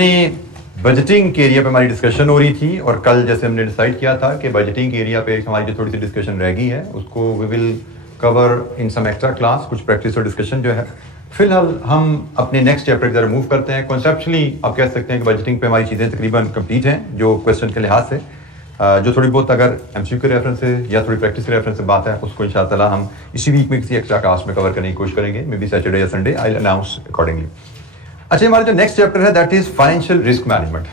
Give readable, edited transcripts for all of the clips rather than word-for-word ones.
हमने बजटिंग के एरिया पे हमारी डिस्कशन हो रही थी और कल जैसे हमने डिसाइड किया था कि बजटिंग के एरिया पे हमारी जो थोड़ी सी डिस्कशन रह गई है उसको we will cover in some extra class, कुछ प्रैक्टिस और डिस्कशन जो है। फिलहाल हम अपने नेक्स्ट चैप्टर की तरफ मूव करते हैं। कॉन्सेप्चुअली आप कह सकते हैं कि बजटिंग पे हमारी चीज़ें तकरीबन कंप्लीट हैं जो क्वेश्चन के लिहाज से। जो थोड़ी बहुत अगर एमसीक्यू के रेफरेंस से या थोड़ी प्रैक्टिस के रेफरेंस से बात है उसको इंशाअल्लाह हम इसी वीक में किसी एक्स्ट्रा क्लास में कवर करने की कोशिश करेंगे, मे बी सैटरडे या Sunday, I will announce accordingly. अच्छा, हमारा जो नेक्स्ट चैप्टर है that is financial risk management.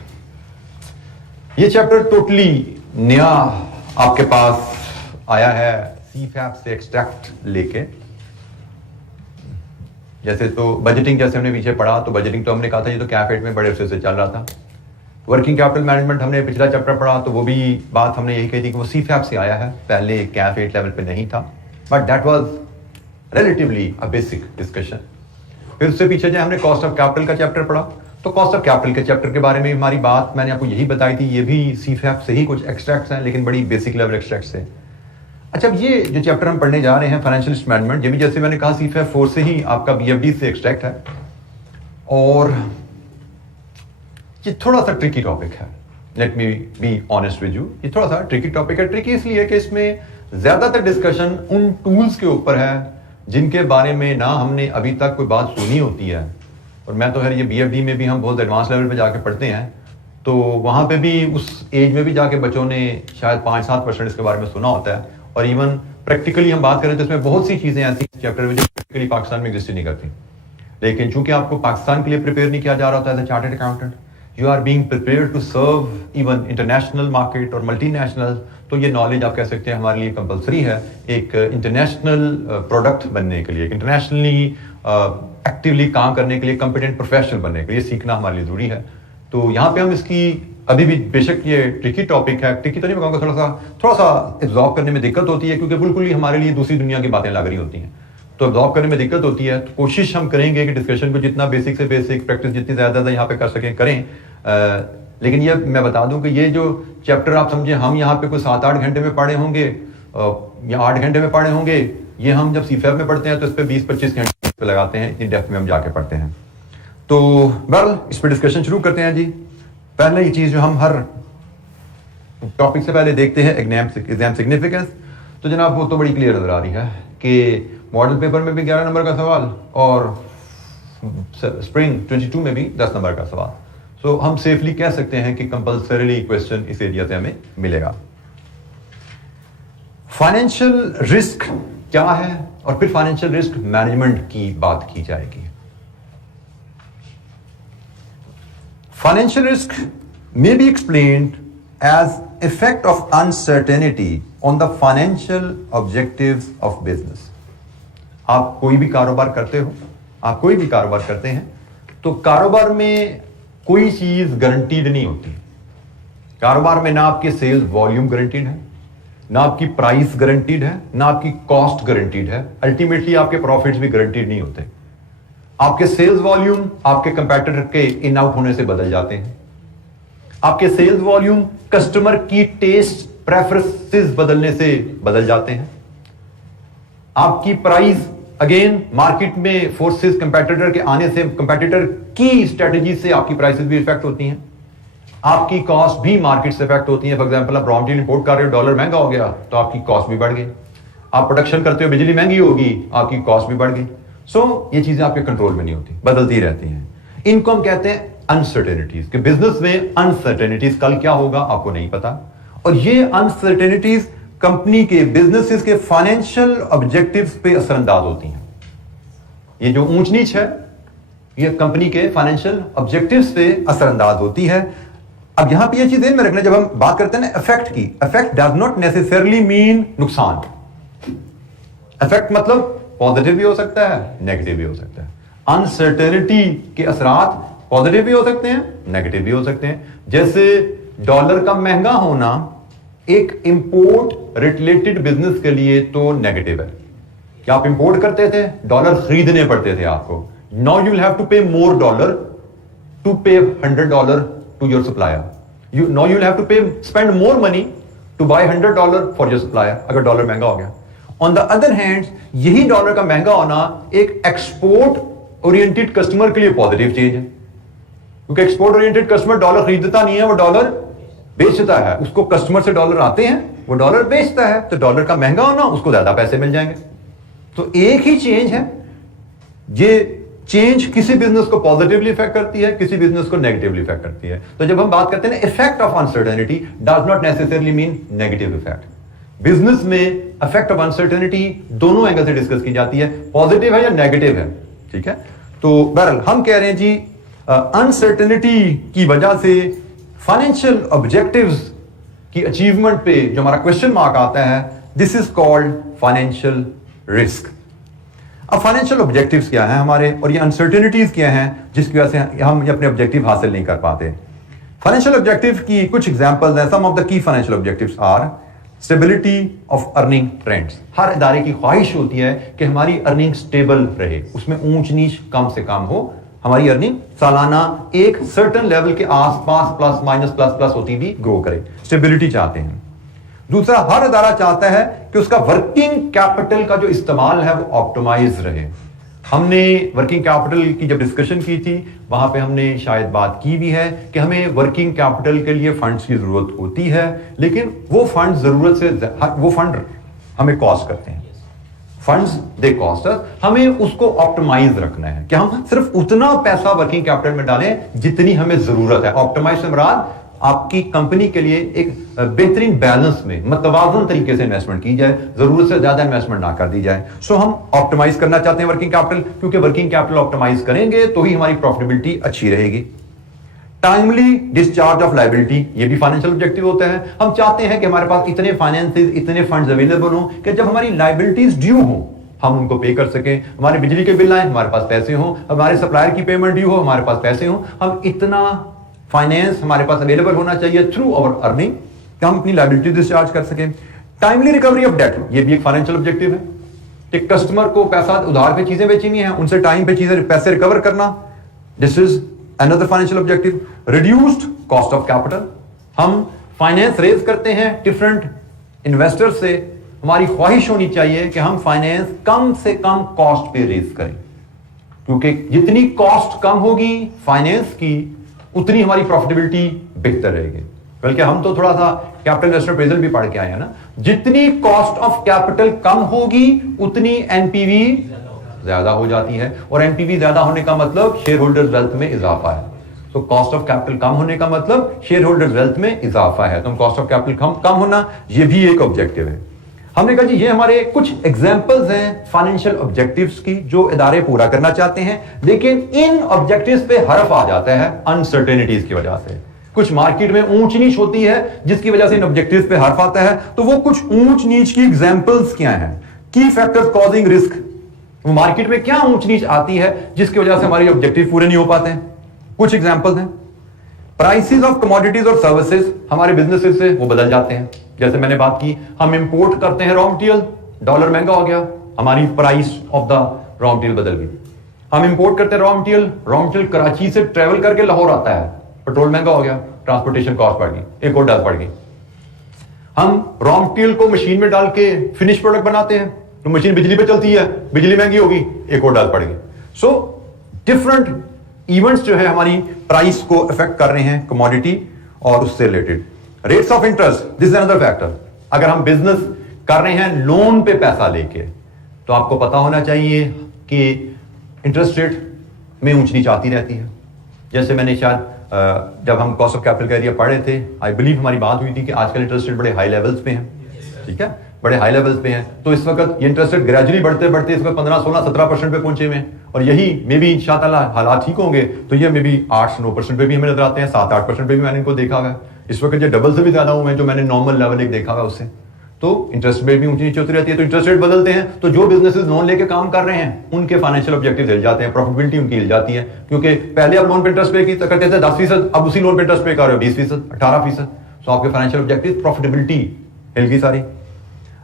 ये चैप्टर टोटली नया आपके पास आया है सीफैप से एक्सट्रैक्ट लेके। जैसे तो बजटिंग जैसे हमने पीछे पढ़ा तो बजटिंग तो हमने कहा था ये तो कैफ 8 में बड़े अरसे से चल रहा था। वर्किंग कैपिटल मैनेजमेंट हमने पिछला चैप्टर पढ़ा तो वो भी बात हमने यही कही थी कि वो सीफैप से आया है, पहले कैफ 8 लेवल पे नहीं था, but that was relatively a basic discussion. फिर उससे पीछे जो हमने कॉस्ट ऑफ कैपिटल का चैप्टर पढ़ा तो कॉस्ट ऑफ कैपिटल के चैप्टर के बारे में हमारी बात मैंने आपको यही बताई थी, ये भी सीफैप से ही कुछ एक्सट्रैक्ट्स हैं लेकिन बड़ी बेसिक लेवल एक्सट्रैक्ट्स हैं। अच्छा, अब ये जो चैप्टर हम पढ़ने जा रहे हैं फाइनेंशियल रिस्क मैनेजमेंट, ये भी जैसे मैंने कहा सीफैप 4 से ही आपका बीएफडी से एक्सट्रैक्ट है और ये थोड़ा सा ट्रिकी टॉपिक है। Let me be honest with you, ये थोड़ा सा ट्रिकी टॉपिक है। ट्रिकी इसलिए कि इसमें ज्यादातर डिस्कशन उन टूल्स के ऊपर है जिनके बारे में ना हमने अभी तक कोई बात सुनी होती है। और मैं तो खैर ये बीएफडी में भी हम बहुत एडवांस लेवल पे जाके पढ़ते हैं तो वहाँ पे भी उस एज में भी जाके बच्चों ने शायद 5-7% इसके बारे में सुना होता है। और इवन प्रैक्टिकली हम बात करें तो इसमें बहुत सी चीजें ऐसी चैप्टर में जो प्रैक्टिकली पाकिस्तान में एग्जिस्ट नहीं करती, लेकिन चूंकि आपको पाकिस्तान के लिए प्रिपेयर नहीं किया जा रहा होता है as a chartered accountant, you are being prepared to serve even international market और मल्टीनेशनल, तो ये नॉलेज आप कह सकते हैं हमारे लिए कंपलसरी है एक इंटरनेशनल प्रोडक्ट बनने के लिए, एक इंटरनेशनली एक्टिवली काम करने के लिए, कॉम्पिटेंट प्रोफेशनल बनने के लिए सीखना हमारे लिए जरूरी है। तो यहाँ पे हम इसकी अभी भी बेशक ये ट्रिकी टॉपिक है, ट्रिकी तो नहीं कहूँगा, थोड़ा सा एब्जॉर्ब करने में दिक्कत होती है क्योंकि बिल्कुल ही हमारे लिए दूसरी दुनिया की बातें लग रही होती हैं, तो एब्जॉर्ब करने में दिक्कत होती है। तो कोशिश हम करेंगे कि डिस्कशन को जितना बेसिक से बेसिक प्रैक्टिस जितनी ज़्यादा यहाँ पे कर सकें करें। लेकिन ये मैं बता दूं कि ये जो चैप्टर आप समझे हम यहाँ पे कोई 7-8 घंटे में पढ़े होंगे या 8 घंटे में पढ़े होंगे, ये हम जब सीफैप में पढ़ते हैं तो इस पर 20-25 घंटे पे लगाते हैं, इतनी डेप्थ में हम जाके पढ़ते हैं। तो बहरहाल इस पर डिस्कशन शुरू करते हैं जी। पहले ये चीज़ जो हम हर टॉपिक से पहले देखते हैं एग्जाम सिग्निफिकेंस, तो जनाब वो तो बड़ी क्लियर नजर आ रही है कि मॉडल पेपर में भी 11 नंबर का सवाल और स्प्रिंग 22 में भी 10 नंबर का सवाल। सो हम सेफली कह सकते हैं कि कंपल्सरीली क्वेश्चन इस एरिया से हमें मिलेगा। फाइनेंशियल रिस्क क्या है और फिर फाइनेंशियल रिस्क मैनेजमेंट की बात की जाएगी। Financial risk may be explained as effect of uncertainty on the financial objectives of business. आप कोई भी कारोबार करते हो, आप कोई भी कारोबार करते हैं तो कारोबार में कोई चीज गारंटीड नहीं होती। कारोबार में ना आपके सेल्स वॉल्यूम गारंटीड है, ना आपकी प्राइस गारंटीड है, ना आपकी कॉस्ट गारंटीड है, अल्टीमेटली आपके प्रॉफिट्स भी गारंटीड नहीं होते। आपके सेल्स वॉल्यूम आपके कंपैटिटर के इन आउट होने से बदल जाते हैं। आपके सेल्स वॉल्यूम कस्टमर की टेस्ट प्रेफरेंसेस बदलने से बदल जाते हैं। आपकी प्राइस अगेन मार्केट में फोर्सेस कंपैटिटर के आने से, कंपैटिटर की स्ट्रेटजी से आपकी प्राइसेस भी इफेक्ट होती हैं। आपकी कॉस्ट भी मार्केट से इफेक्ट होती है। फॉर एग्जांपल आप रॉ मटेरियल इंपोर्ट कर रहे हो, डॉलर महंगा हो गया तो आपकी कॉस्ट भी बढ़ गई। आप प्रोडक्शन करते हो, बिजली महंगी होगी, आपकी कॉस्ट भी बढ़ गई। सो ये चीजें आपके कंट्रोल में नहीं होती, बदलती रहती हैं। इनको हम कहते हैं अनसर्टेनिटीज, कि बिजनेस में अनसर्टेनिटीज, कल क्या होगा आपको नहीं पता। और ये अनसर्टेनिटीज कंपनी के बिजनेसेस के फाइनेंशियल ऑब्जेक्टिव्स पे असरअंदाज होती हैं। ये जो ऊंच नीच है ये कंपनी के फाइनेंशियल ऑब्जेक्टिव्स पे असरअंदाज होती है। अब यहां पे ये चीज ध्यान में रखना, जब हम बात करते हैं ना इफेक्ट की, effect does not necessarily mean नुकसान। इफेक्ट मतलब पॉजिटिव भी हो सकता है, नेगेटिव भी हो सकता है। अनसर्टेनिटी के असरात पॉजिटिव भी हो सकते हैं, नेगेटिव भी हो सकते हैं। जैसे डॉलर का महंगा होना एक इंपोर्ट रिलेटेड बिजनेस के लिए तो नेगेटिव है कि आप इंपोर्ट करते थे, डॉलर खरीदने पड़ते थे आपको। Now you will have to pay more dollar to pay $100 to your supplier. Now you will have to pay spend more money to buy $100 for your supplier, अगर डॉलर महंगा हो गया। ऑन द अदर हैंड, यही dollar का महंगा होना एक export oriented customer के लिए पॉजिटिव चीज है کیونکہ ایکسپورٹ اورینٹڈ کسٹمر ڈالر خریدتا نہیں ہے, وہ ڈالر بیچتا ہے. اس کو کسٹمر سے ڈالر آتے ہیں, وہ ڈالر بیچتا ہے, تو ڈالر کا مہنگا ہونا, اس کو زیادہ پیسے مل جائیں گے. تو ایک ہی چینج ہے, یہ چینج کسی بزنس کو پازیٹیولی افیکٹ کرتی ہے, کسی بزنس کو نیگیٹولی افیکٹ کرتی ہے. تو جب ہم بات کرتے ہیں effect of uncertainty does not necessarily mean negative effect. Business میں افیکٹ آف انسرٹنٹی دونوں اینگل سے ڈسکس کی جاتی ہے, پازیٹیو ہے یا نیگیٹو ہے. ٹھیک ہے, تو بہرحال ہم کہہ رہے ہیں جی انسرٹنٹی کی وجہ سے فائنینشیل آبجیکٹیوز کی اچیومنٹ پہ جو ہمارا کوشچن مارک آتا ہے, this is called financial risk. اب فائنینشیل آبجیکٹیوز کیا ہیں ہمارے, اور یہ انسرٹنٹیز کیا ہیں جس کی وجہ سے ہم اپنے آبجیکٹیو حاصل نہیں کر پاتے. فائنینشیل آبجیکٹیو کی کچھ ایگزامپلز ہیں. سم of the key financial objectives are stability of earning trends. ہر ادارے کی خواہش ہوتی ہے کہ ہماری ارننگ اسٹیبل رہے, اس میں اونچ نیچ کم سے کم ہو, ہماری ارننگ سالانہ ایک سرٹن لیول کے آس پاس پلس مائنس پلس پلس ہوتی بھی گرو کرے. اسٹیبلٹی چاہتے ہیں. دوسرا, ہر ادارہ چاہتا ہے کہ اس کا ورکنگ کیپٹل کا جو استعمال ہے وہ آپٹیمائز رہے. ہم نے ورکنگ کیپٹل کی جب ڈسکشن کی تھی وہاں پہ ہم نے شاید بات کی بھی ہے کہ ہمیں ورکنگ کیپٹل کے لیے فنڈز کی ضرورت ہوتی ہے, لیکن وہ فنڈ ضرورت سے وہ فنڈ ہمیں کاسٹ کرتے ہیں. فنڈز دے کاسٹ اس, ہمیں اس کو آپٹیمائز رکھنا ہے کہ ہم صرف اتنا پیسہ ورکنگ کیپٹل میں ڈالیں جتنی ہمیں ضرورت ہے. آپٹیمائز سے مراد آپ کی کمپنی کے لیے ایک بہترین بیلنس میں متوازن طریقے سے انویسٹمنٹ کی جائے, ضرورت سے زیادہ انویسٹمنٹ نہ کر دی جائے. سو ہم آپٹیمائز کرنا چاہتے ہیں ورکنگ کیپٹل, کیونکہ ورکنگ کیپٹل آپٹیمائز کریں گے تو ہی ہماری پروفیٹیبلٹی اچھی رہے گی. ٹائملی ڈسچارج آف لائبلٹی, یہ بھی فائنینشیل آبجیکٹیو ہوتا ہے. ہم چاہتے ہیں کہ ہمارے پاس اتنے فائنینسز, اتنے فنڈز اویلیبل ہوں کہ جب ہماری لائبلٹیز ڈیو ہوں ہم ان کو پے کر سکیں. ہمارے بجلی کے بل آئیں, ہمارے پاس پیسے ہوں, ہمارے سپلائر کی پیمنٹ ڈیو ہو, ہمارے پاس پیسے ہوں. ہم اتنا فائنینس ہمارے پاس اویلیبل ہونا چاہیے تھرو آور ارننگ کہ ہم اپنی لائبلٹی ڈسچارج کر سکیں. ٹائملی ریکوری آف ڈیٹ, یہ بھی ایک فائنینشیل آبجیکٹیو ہے کہ کسٹمر کو پیسہ ادھار پہ چیزیں بیچی ہوئی ہیں, ان سے ٹائم پہ پیسے ریکور کرنا. دس از another financial objective. Reduced cost of capital. ہم فائنینس ریز کرتے ہیں ڈفرنٹ انویسٹر سے, ہماری خواہش ہونی چاہیے کہ ہم فائنینس کم سے کم کاسٹ پہ ریز کریں, کیونکہ جتنی کاسٹ کم ہوگی فائنینس کی اتنی ہماری پروفیٹیبلٹی بہتر رہے گی. بلکہ ہم تو تھوڑا سا کیپٹل انویسٹر اپریزل بھی پڑھ کے آئے ہیں نا, جتنی کاسٹ آف کیپٹل کم ہوگی اتنی این پی وی زیادہ ہو جاتی ہے, اور این پی وی زیادہ ہونے کا مطلب شیئر ہولڈر ویلتھ میں اضافہ ہے. تو کاسٹ آف کیپٹل کم ہونے کا مطلب شیئر ہولڈر ویلتھ میں اضافہ ہے. تو کاسٹ آف کیپٹل کم ہونا یہ بھی ایک آبجیکٹیو ہے. ہم نے کہا جی یہ ہمارے کچھ ایگزامپلز ہیں فائنینشیل آبجیکٹیوز کی جو ادارے پورا کرنا چاہتے ہیں, لیکن ان آبجیکٹیوز پہ حرف آ جاتا ہے انسرٹینٹیز کی وجہ سے. کچھ مارکیٹ میں اونچ نیچ ہوتی ہے جس کی وجہ سے ان آبجیکٹیوز پہ حرف آتا ہے. تو وہ کچھ اونچ نیچ کی ایگزامپلز کیا ہیں, کی فیکٹرز کازنگ رسک, وہ مارکیٹ میں کیا اونچ نیچ آتی ہے جس کی وجہ سے ہمارے آبجیکٹیو پورے نہیں ہو پاتے ہیں. کچھ ایگزامپل ہیں. پرائسز آف کموڈیٹیز اور سروسز, ہمارے بزنس سے وہ بدل جاتے ہیں. جیسے میں نے بات کی, ہم امپورٹ کرتے ہیں را مٹیریل, ڈالر مہنگا ہو گیا, ہماری price of the raw material بدل گئی. ہم امپورٹ کرتے ہیں را مٹیریل کراچی سے ٹریول کر کے لاہور آتا ہے, پیٹرول مہنگا ہو گیا, ٹرانسپورٹیشن کاسٹ بڑھ گئی, ایک اور ڈال پڑ گئی. ہم را مٹیریل کو مشین میں ڈال کے فنش پروڈکٹ بناتے ہیں, تو مشین بجلی پہ چلتی ہے, بجلی مہنگی ہوگی, ایک اور ڈال پڑ گئی. سو ڈفرنٹ ایونٹس جو ہے ہماری پرائس کو افیکٹ کر رہے ہیں, کموڈیٹی اور اس سے related. Rates of interest, this is another factor. اگر ہم بزنس کر رہے ہیں لون پہ پیسہ لے کے, تو آپ کو پتا ہونا چاہیے کہ انٹرسٹ ریٹ میں اونچ نیچ آتی رہتی ہے. جیسے میں نے شاید جب ہم کاسٹ آف کیپٹل کا ایریا پڑھ رہے تھے, آئی بلیو ہماری بات ہوئی تھی کہ آج کل انٹرسٹ ریٹ بڑے ہائی لیولز پہ ہیں. ٹھیک ہے, بڑے ہائی لیولز پہ ہیں. تو اس وقت یہ انٹرسٹ ریٹ گریجولی بڑھتے بڑھتے اس وقت 15-16-17% پہ پہنچے ہوئے ہیں, اور یہی مے بی انشاءاللہ حالات ٹھیک ہوں گے تو یہ مے بی 8-9% پہ بھی ہمیں نظر آتے ہیں, 7-8% پہ بھی میں نے ان کو دیکھا ہوا ہے. اس وقت یہ ڈبل سے بھی زیادہ ہوئے ہیں جو میں نے نارمل لیول ایک دیکھا ہوا اس سے. تو انٹرسٹ ریٹ بھی اونچی نیچے ہوتی رہتی ہے. تو انٹرسٹ ریٹ بدلتے ہیں تو جو بزنسز لون لے کے کام کر رہے ہیں ان کے فائنینشیل آبجیکٹیوز ہل جاتے ہیں, پروفیٹیبلٹی ان کی ہل جاتی ہے. کیونکہ پہلے آپ لون پہ انٹرسٹ پے کرتے تھے 10%, اب اسی لون پہ انٹرسٹ پے کر رہے ہو 20%, 18%. تو آپ کے فائنینشیل آبجیکٹیو پروفیٹیبلٹی ہل گئی ساری.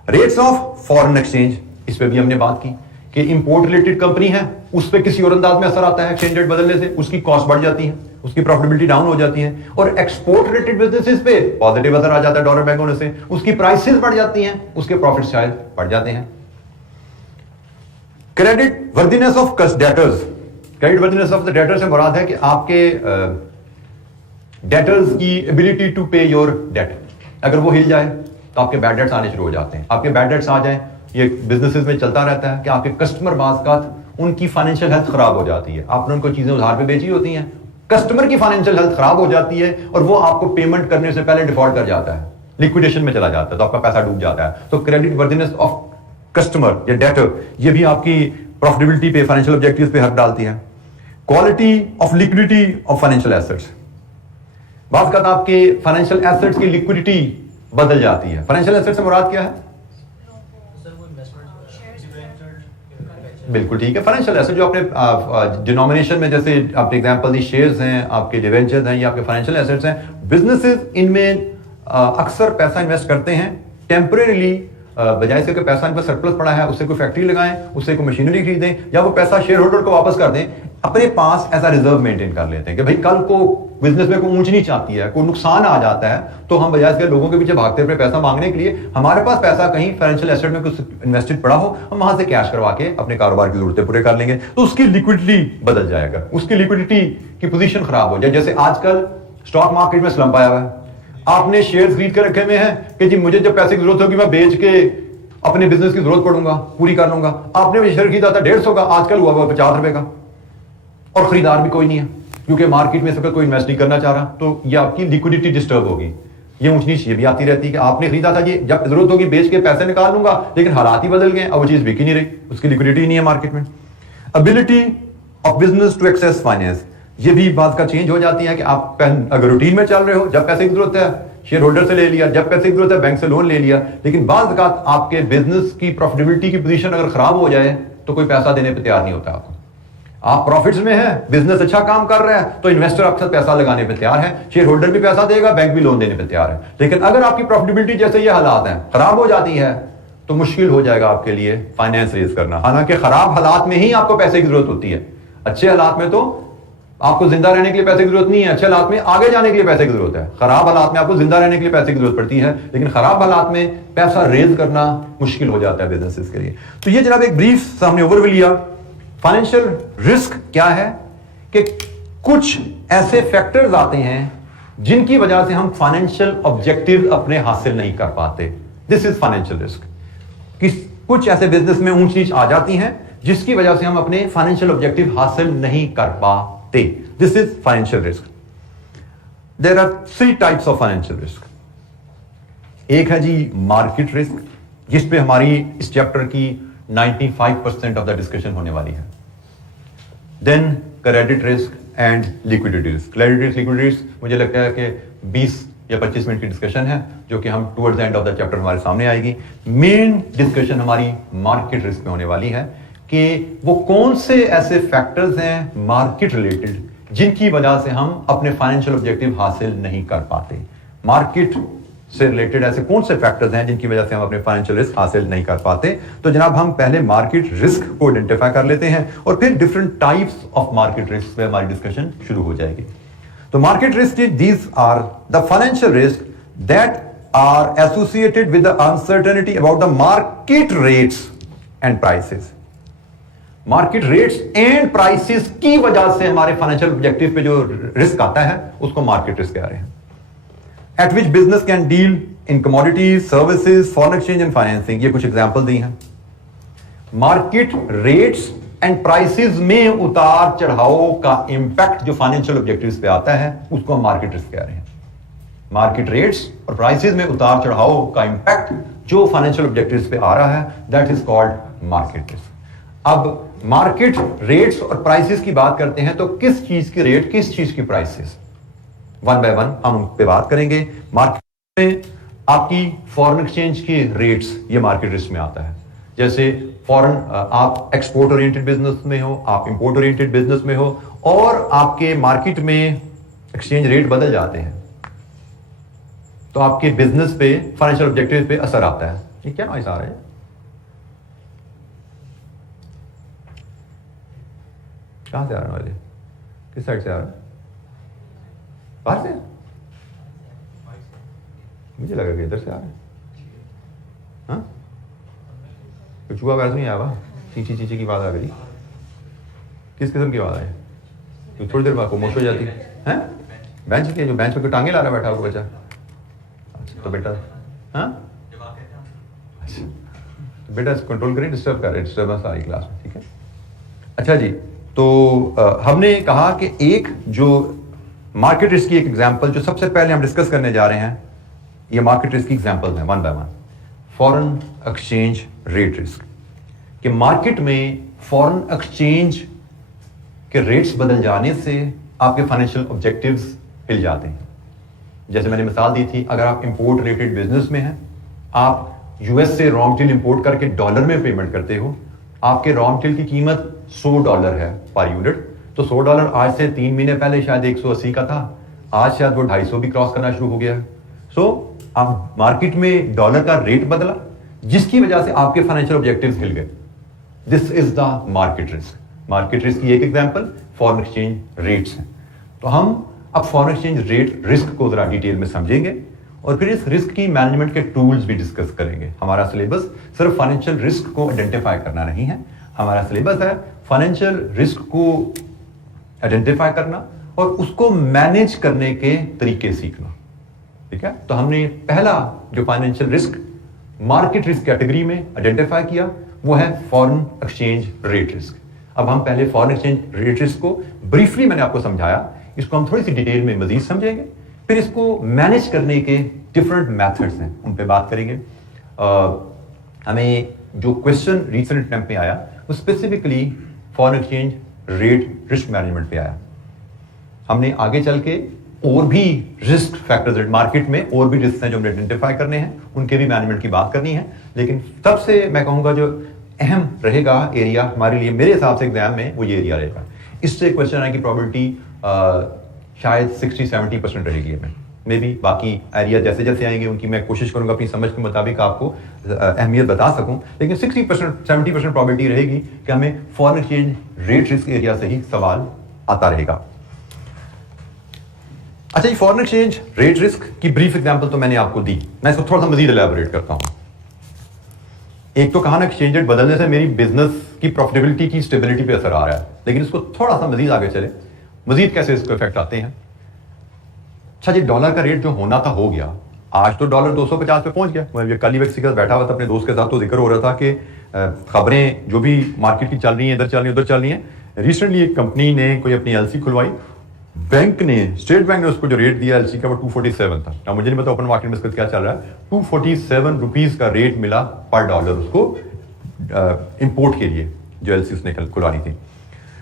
ریٹس آف فارن ایکسچینج, اس پہ بھی ہم نے بات کی کہ امپورٹ ریلیٹڈ کمپنی ہے, اس پہ کسی اور انداز میں اثر آتا ہے ایکسچینج ریٹ بدلنے سے, اس کی کاسٹ بڑھ جاتی ہے, اس کی پروفیٹیبلٹی ڈاؤن ہو جاتی ہے. اور ایکسپورٹ ریلیٹڈ بزنسز پہ پازیٹیو اثر آ جاتا ہے ڈالر مہنگا ہونے سے, اس کی پرائسز بڑھ جاتی ہیں, اس کے پروفٹ شاید بڑھ جاتے ہیں. Credit worthiness of debtors, credit worthiness of the debtor سے مراد ہے کہ آپ کے डेटर्स की एबिलिटी टू पे योर डेट, अगर वो हिल जाए तो आपके बैड डेट्स आने शुरू हो जाते हैं। आपके बैड डेट्स आ जाएं, ये बिजनेसेस में चलता रहता है कि आपके कस्टमर बाज़ का उनकी फाइनेंशियल हेल्थ खराब हो जाती है, आपने उनको चीजें उधार पे बेची होती हैं, कस्टमर की फाइनेंशियल हेल्थ खराब हो जाती है और वो आपको पेमेंट करने से पहले डिफॉल्ट कर जाता है, लिक्विडेशन में चला जाता है, तो आपका पैसा डूब जाता है। तो क्रेडिट वर्दिनेस ऑफ कस्टमर या डेटर, ये भी आपकी प्रॉफिटेबिलिटी पे, फाइनेंशियल ऑब्जेक्टिव्स पे हक डालती है। Quality of liquidity of financial assets, बात करता आपके फाइनेंशियल एसेट्स की लिक्विडिटी बदल जाती है। फाइनेंशियल एसेट्स से मुराद क्या है? बिल्कुल ठीक है, फाइनेंशियल एसेट जो आपने डिनोमिनेशन में जैसे आपने एग्जांपल दी, शेयर्स हैं, आपके डिवेंचर्स हैं, ये आपके फाइनेंशियल एसेट्स हैं। बिजनेसेस इनमें अक्सर पैसा इन्वेस्ट करते हैं टेम्परेरीली, बजाय से कि पैसा इनका सरप्लस पड़ा है उससे कोई फैक्ट्री लगाएं, उससे कोई मशीनरी खरीदें, या वो पैसा शेयर होल्डर को वापस कर दें, अपने पास ऐसा रिजर्व मेंटेन कर लेते हैं कि भाई कल को बिजनेस में कोई ऊंच नीच आती है, कोई नुकसान आ जाता है, तो हम बजाय से लोगों के पीछे भागते अपने पैसा मांगने के लिए, हमारे पास पैसा कहीं फाइनेंशियल एसेट में कुछ इन्वेस्टेड पड़ा हो, हम वहां से कैश करवा के अपने कारोबार की जरूरतें पूरे कर लेंगे, तो उसकी लिक्विडिटी बदल जाएगा, उसकी लिक्विडिटी की पोजीशन खराब हो जाए। जैसे आजकल स्टॉक मार्केट में स्लंप आया हुआ है, आपने शेयर खरीद के रखे हुए हैं कि जी मुझे जब पैसे की जरूरत होगी मैं बेच के अपने बिजनेस की जरूरत पड़ूंगा, पूरी कर लूंगा। आपने शेयर खरीदा था 150 का, आजकल हुआ 50 रुपए का, और खरीदार भी कोई नहीं है क्योंकि मार्केट में इस वक्त कोई इन्वेस्ट नहीं करना चाह रहा, तो ये आपकी लिक्विडिटी डिस्टर्ब होगी। ये ऊंच नीच ये भी आती रहती है कि आपने खरीदा था, ये जब जरूरत होगी बेच के पैसे निकाल लूंगा, लेकिन हालात ही बदल गए, अब वो चीज बिक ही नहीं रही, उसकी लिक्विडिटी नहीं है मार्केट में। Ability of business to access finance, ये भी बात का चेंज हो जाती है कि आप अगर रूटीन में चल रहे हो, जब पैसे की जरूरत है शेयर होल्डर से ले लिया, जब पैसे की जरूरत है बैंक से लोन ले लिया, लेकिन बाज़ औक़ात आपके बिजनेस की प्रॉफिटेबिलिटी की पोजीशन अगर खराब हो जाए तो कोई पैसा देने पर तैयार नहीं होता आपको। आप प्रॉफिट्स में है, बिजनेस अच्छा काम कर रहा है, तो इन्वेस्टर आपके साथ पैसा लगाने पे तैयार है, शेयर होल्डर भी पैसा देगा, बैंक भी लोन देने पे तैयार है। लेकिन अगर आपकी प्रॉफिटेबिलिटी जैसे ये हालात हैं खराब हो जाती है तो मुश्किल हो जाएगा आपके लिए फाइनेंस रेज करना। हालांकि खराब हालात में ही आपको पैसे की जरूरत होती है, अच्छे हालात में तो आपको जिंदा रहने के लिए पैसे की जरूरत नहीं है, अच्छे हालात में आगे जाने के लिए पैसे की जरूरत है। खराब हालात में आपको जिंदा रहने के लिए पैसे की जरूरत पड़ती है, लेकिन खराब हालात में पैसा रेज करना मुश्किल हो जाता है बिजनेसेस के लिए। तो ये जनाब एक ब्रीफ सामने ओवरव्यू लिया। फाइनेंशियल रिस्क क्या है कि कुछ ऐसे फैक्टर्स आते हैं जिनकी वजह से हम फाइनेंशियल ऑब्जेक्टिव अपने हासिल नहीं कर पाते, दिस इज फाइनेंशियल रिस्क। कुछ ऐसे बिजनेस में ऊंच नीच आ जाती हैं जिसकी वजह से हम अपने फाइनेंशियल ऑब्जेक्टिव हासिल नहीं कर पाते, this is financial risk. There are 3 types of financial risk. एक है जी मार्केट रिस्क, जिस पे हमारी इस चैप्टर की 95% ऑफ द डिस्कशन होने वाली है। Then credit risk and liquidity risk. Credit risk, liquidity risk मुझे लगता है कि 20 या 25 मिनट की डिस्कशन है, जो कि हम towards the end of the chapter हमारे सामने आएगी। मेन डिस्कशन हमारी मार्केट रिस्क में होने वाली है कि वो कौन से ऐसे फैक्टर्स हैं मार्केट रिलेटेड जिनकी वजह से हम अपने फाइनेंशियल ऑब्जेक्टिव हासिल नहीं कर पाते। मार्केट से रिलेटेड ऐसे कौन से फैक्टर्स हैं जिनकी वजह से हम अपने फाइनेंशियल रिस्क हासिल नहीं कर पाते। तो जनाब हम पहले मार्केट रिस्क को आइडेंटिफाई कर लेते हैं और फिर different types of market risk पे हमारी डिस्कशन शुरू हो जाएगी। तो market risk, these are the financial risk that are associated with the uncertainty about the market rates and prices. Market rates and prices की वजह से हमारे फाइनेंशियल ऑब्जेक्टिव पे जो रिस्क आता है उसको मार्केट रिस्क कह रहे हैं। At which business can deal in commodities, services, foreign exchange and financing. ये कुछ एग्जाम्पल दी हैं। मार्केट रेट्स एंड प्राइसेस में उतार चढ़ाव का इंपैक्ट जो फाइनेंशियल ऑब्जेक्टिव्स पे आता है उसको हम मार्केट रिस्क कह रहे हैं। मार्केट रेट्स और प्राइसेस में उतार चढ़ाव का इंपैक्ट जो फाइनेंशियल ऑब्जेक्टिव्स पे आ रहा है, that is called market risk. अब मार्केट रेट्स और प्राइसेस की बात करते हैं तो किस चीज की रेट, किस चीज की प्राइसेस, वन बाय वन हम उन पे बात करेंगे। मार्केट में आपकी फॉरेन एक्सचेंज की रेट्स, ये मार्केट रिस्क में आता है। जैसे फॉरेन, आप एक्सपोर्ट ओरिएंटेड बिजनेस में हो, आप इंपोर्ट ओरिएंटेड बिजनेस में हो और आपके मार्केट में एक्सचेंज रेट बदल जाते हैं तो आपके बिजनेस पे, फाइनेंशियल ऑब्जेक्टिव पे असर आता है। ये क्या नॉइस आ रहा है? कहां से आ रहा है? किस साइड से आ रहा है? बाहर से? मुझे लगा कि इधर से आ रहा है। हाँ, कुछ हुआ वैसे नहीं आया हुआ, चीची चीची की आवाज आ गई। किस किस्म की आवाज है? तो थोड़ी देर बाद खामोश हो जाती है। बेंच के जो बेंच पे कोई टांगे ला रहा बैठा हुआ बच्चा? अच्छा तो बेटा हाँ अच्छा तो बेटा कंट्रोल करें, डिस्टर्ब कर रहे, डिस्टर्बेंस आ रही क्लास में, ठीक है। अच्छा जी, तो हमने कहा कि एक जो मार्केट रिस्क की एक एग्जांपल जो सबसे पहले हम डिस्कस करने जा रहे हैं, ये मार्केट रिस्क की एग्जांपल है one by one. Foreign exchange rate risk, कि मार्केट में फॉरेन एक्सचेंज के रेट्स बदल जाने से आपके फाइनेंशियल ऑब्जेक्टिव्स हिल जाते हैं। जैसे मैंने मिसाल दी थी, अगर आप इंपोर्ट रिलेटेड बिजनेस में हैं, आप यूएस से रॉ मटेरियल इंपोर्ट करके डॉलर में पेमेंट करते हो, आपके रॉ मटेरियल की कीमत $100 है पर यूनिट, तो $100 आज से 3 महीने पहले शायद 180 का था, आज शायद वो 250 भी क्रॉस करना शुरू हो गया है। सो आप मार्केट में डॉलर का रेट बदला, जिसकी वजह से आपके फाइनेंशियल ऑब्जेक्टिव्स हिल गए। This is the market risk. Market risk की एक एग्जांपल फॉरेन एक्सचेंज रेट्स हैं। तो हम अब फॉरेन एक्सचेंज रेट रिस्क को जरा डिटेल में समझेंगे और फिर इस रिस्क की मैनेजमेंट के टूल्स भी डिस्कस करेंगे। हमारा सिलेबस सिर्फ फाइनेंशियल रिस्क को आइडेंटिफाई करना नहीं है, हमारा सिलेबस है फाइनेंशियल रिस्क को आइडेंटिफाई करना और उसको मैनेज करने के तरीके सीखना, ठीक है। तो हमने पहला जो financial risk market risk category में आइडेंटिफाई किया वो है फॉरेन एक्सचेंज रेट रिस्क। अब हम पहले फॉरेन एक्सचेंज रेट रिस्क को ब्रीफली मैंने आपको समझाया, इसको हम थोड़ी सी डिटेल में मजीद समझेंगे, फिर इसको मैनेज करने के डिफरेंट मेथड्स हैं उन पे बात करेंगे। हमें जो क्वेश्चन रिसेंट टाइम पे आया वो specifically foreign exchange rate risk management पे आया। हमने आगे चल के और भी रिस्क फैक्टर्स मार्केट में और भी रिस्क हैं जो हमने आइडेंटिफाई करने हैं, उनके भी मैनेजमेंट की बात करनी है। लेकिन सबसे मैं कहूंगा जो अहम रहेगा एरिया हमारे लिए मेरे हिसाब से एग्जाम में वो ये एरिया रहेगा। इससे क्वेश्चन आने की प्रोबेबिलिटी शायद 60-70% रहेगी हमें, मे बी बाकी एरिया जैसे जैसे आएंगे उनकी मैं कोशिश करूंगा अपनी समझ के मुताबिक आपको अहमियत बता सकूं, लेकिन 60-70% प्रोबेबिलिटी रहेगी कि हमें foreign exchange rate risk area से ही सवाल आता रहेगा। अच्छा, ये फॉरेन एक्सचेंज रेट रिस्क की ब्रीफ एग्जांपल तो मैंने आपको दी, मैं इसको थोड़ा सा मजीद एलैबोरेट करता हूं। एक तो कहा ना एक्सचेंज रेट बदलने से मेरी बिजनेस की प्रॉफिटेबिलिटी की स्टेबिलिटी पे असर आ रहा है, लेकिन इसको थोड़ा सा मजीद आगे चले, मजीद कैसे इसको इफेक्ट आते हैं। अच्छा जी, डॉलर का रेट जो होना था हो गया, आज तो डॉलर 250 पे पहुंच गया। मैं कल ही वक्त बैठा हुआ था अपने दोस्त के साथ, तो जिक्र हो रहा था कि खबरें जो भी मार्केट की चल रही हैं, इधर चल रही हैं उधर चल रही हैं। रिसेंटली एक कंपनी ने कोई अपनी एलसी खुलवाई, बैंक ने स्टेट बैंक ने उसको जो रेट दिया एलसी का वो 247 था। अब मुझे नहीं पता ओपन मार्केट में इसका क्या चल रहा है, 247 रुपीज का रेट मिला पर डॉलर उसको इंपोर्ट के लिए जो एलसी उसने खुलवानी थी।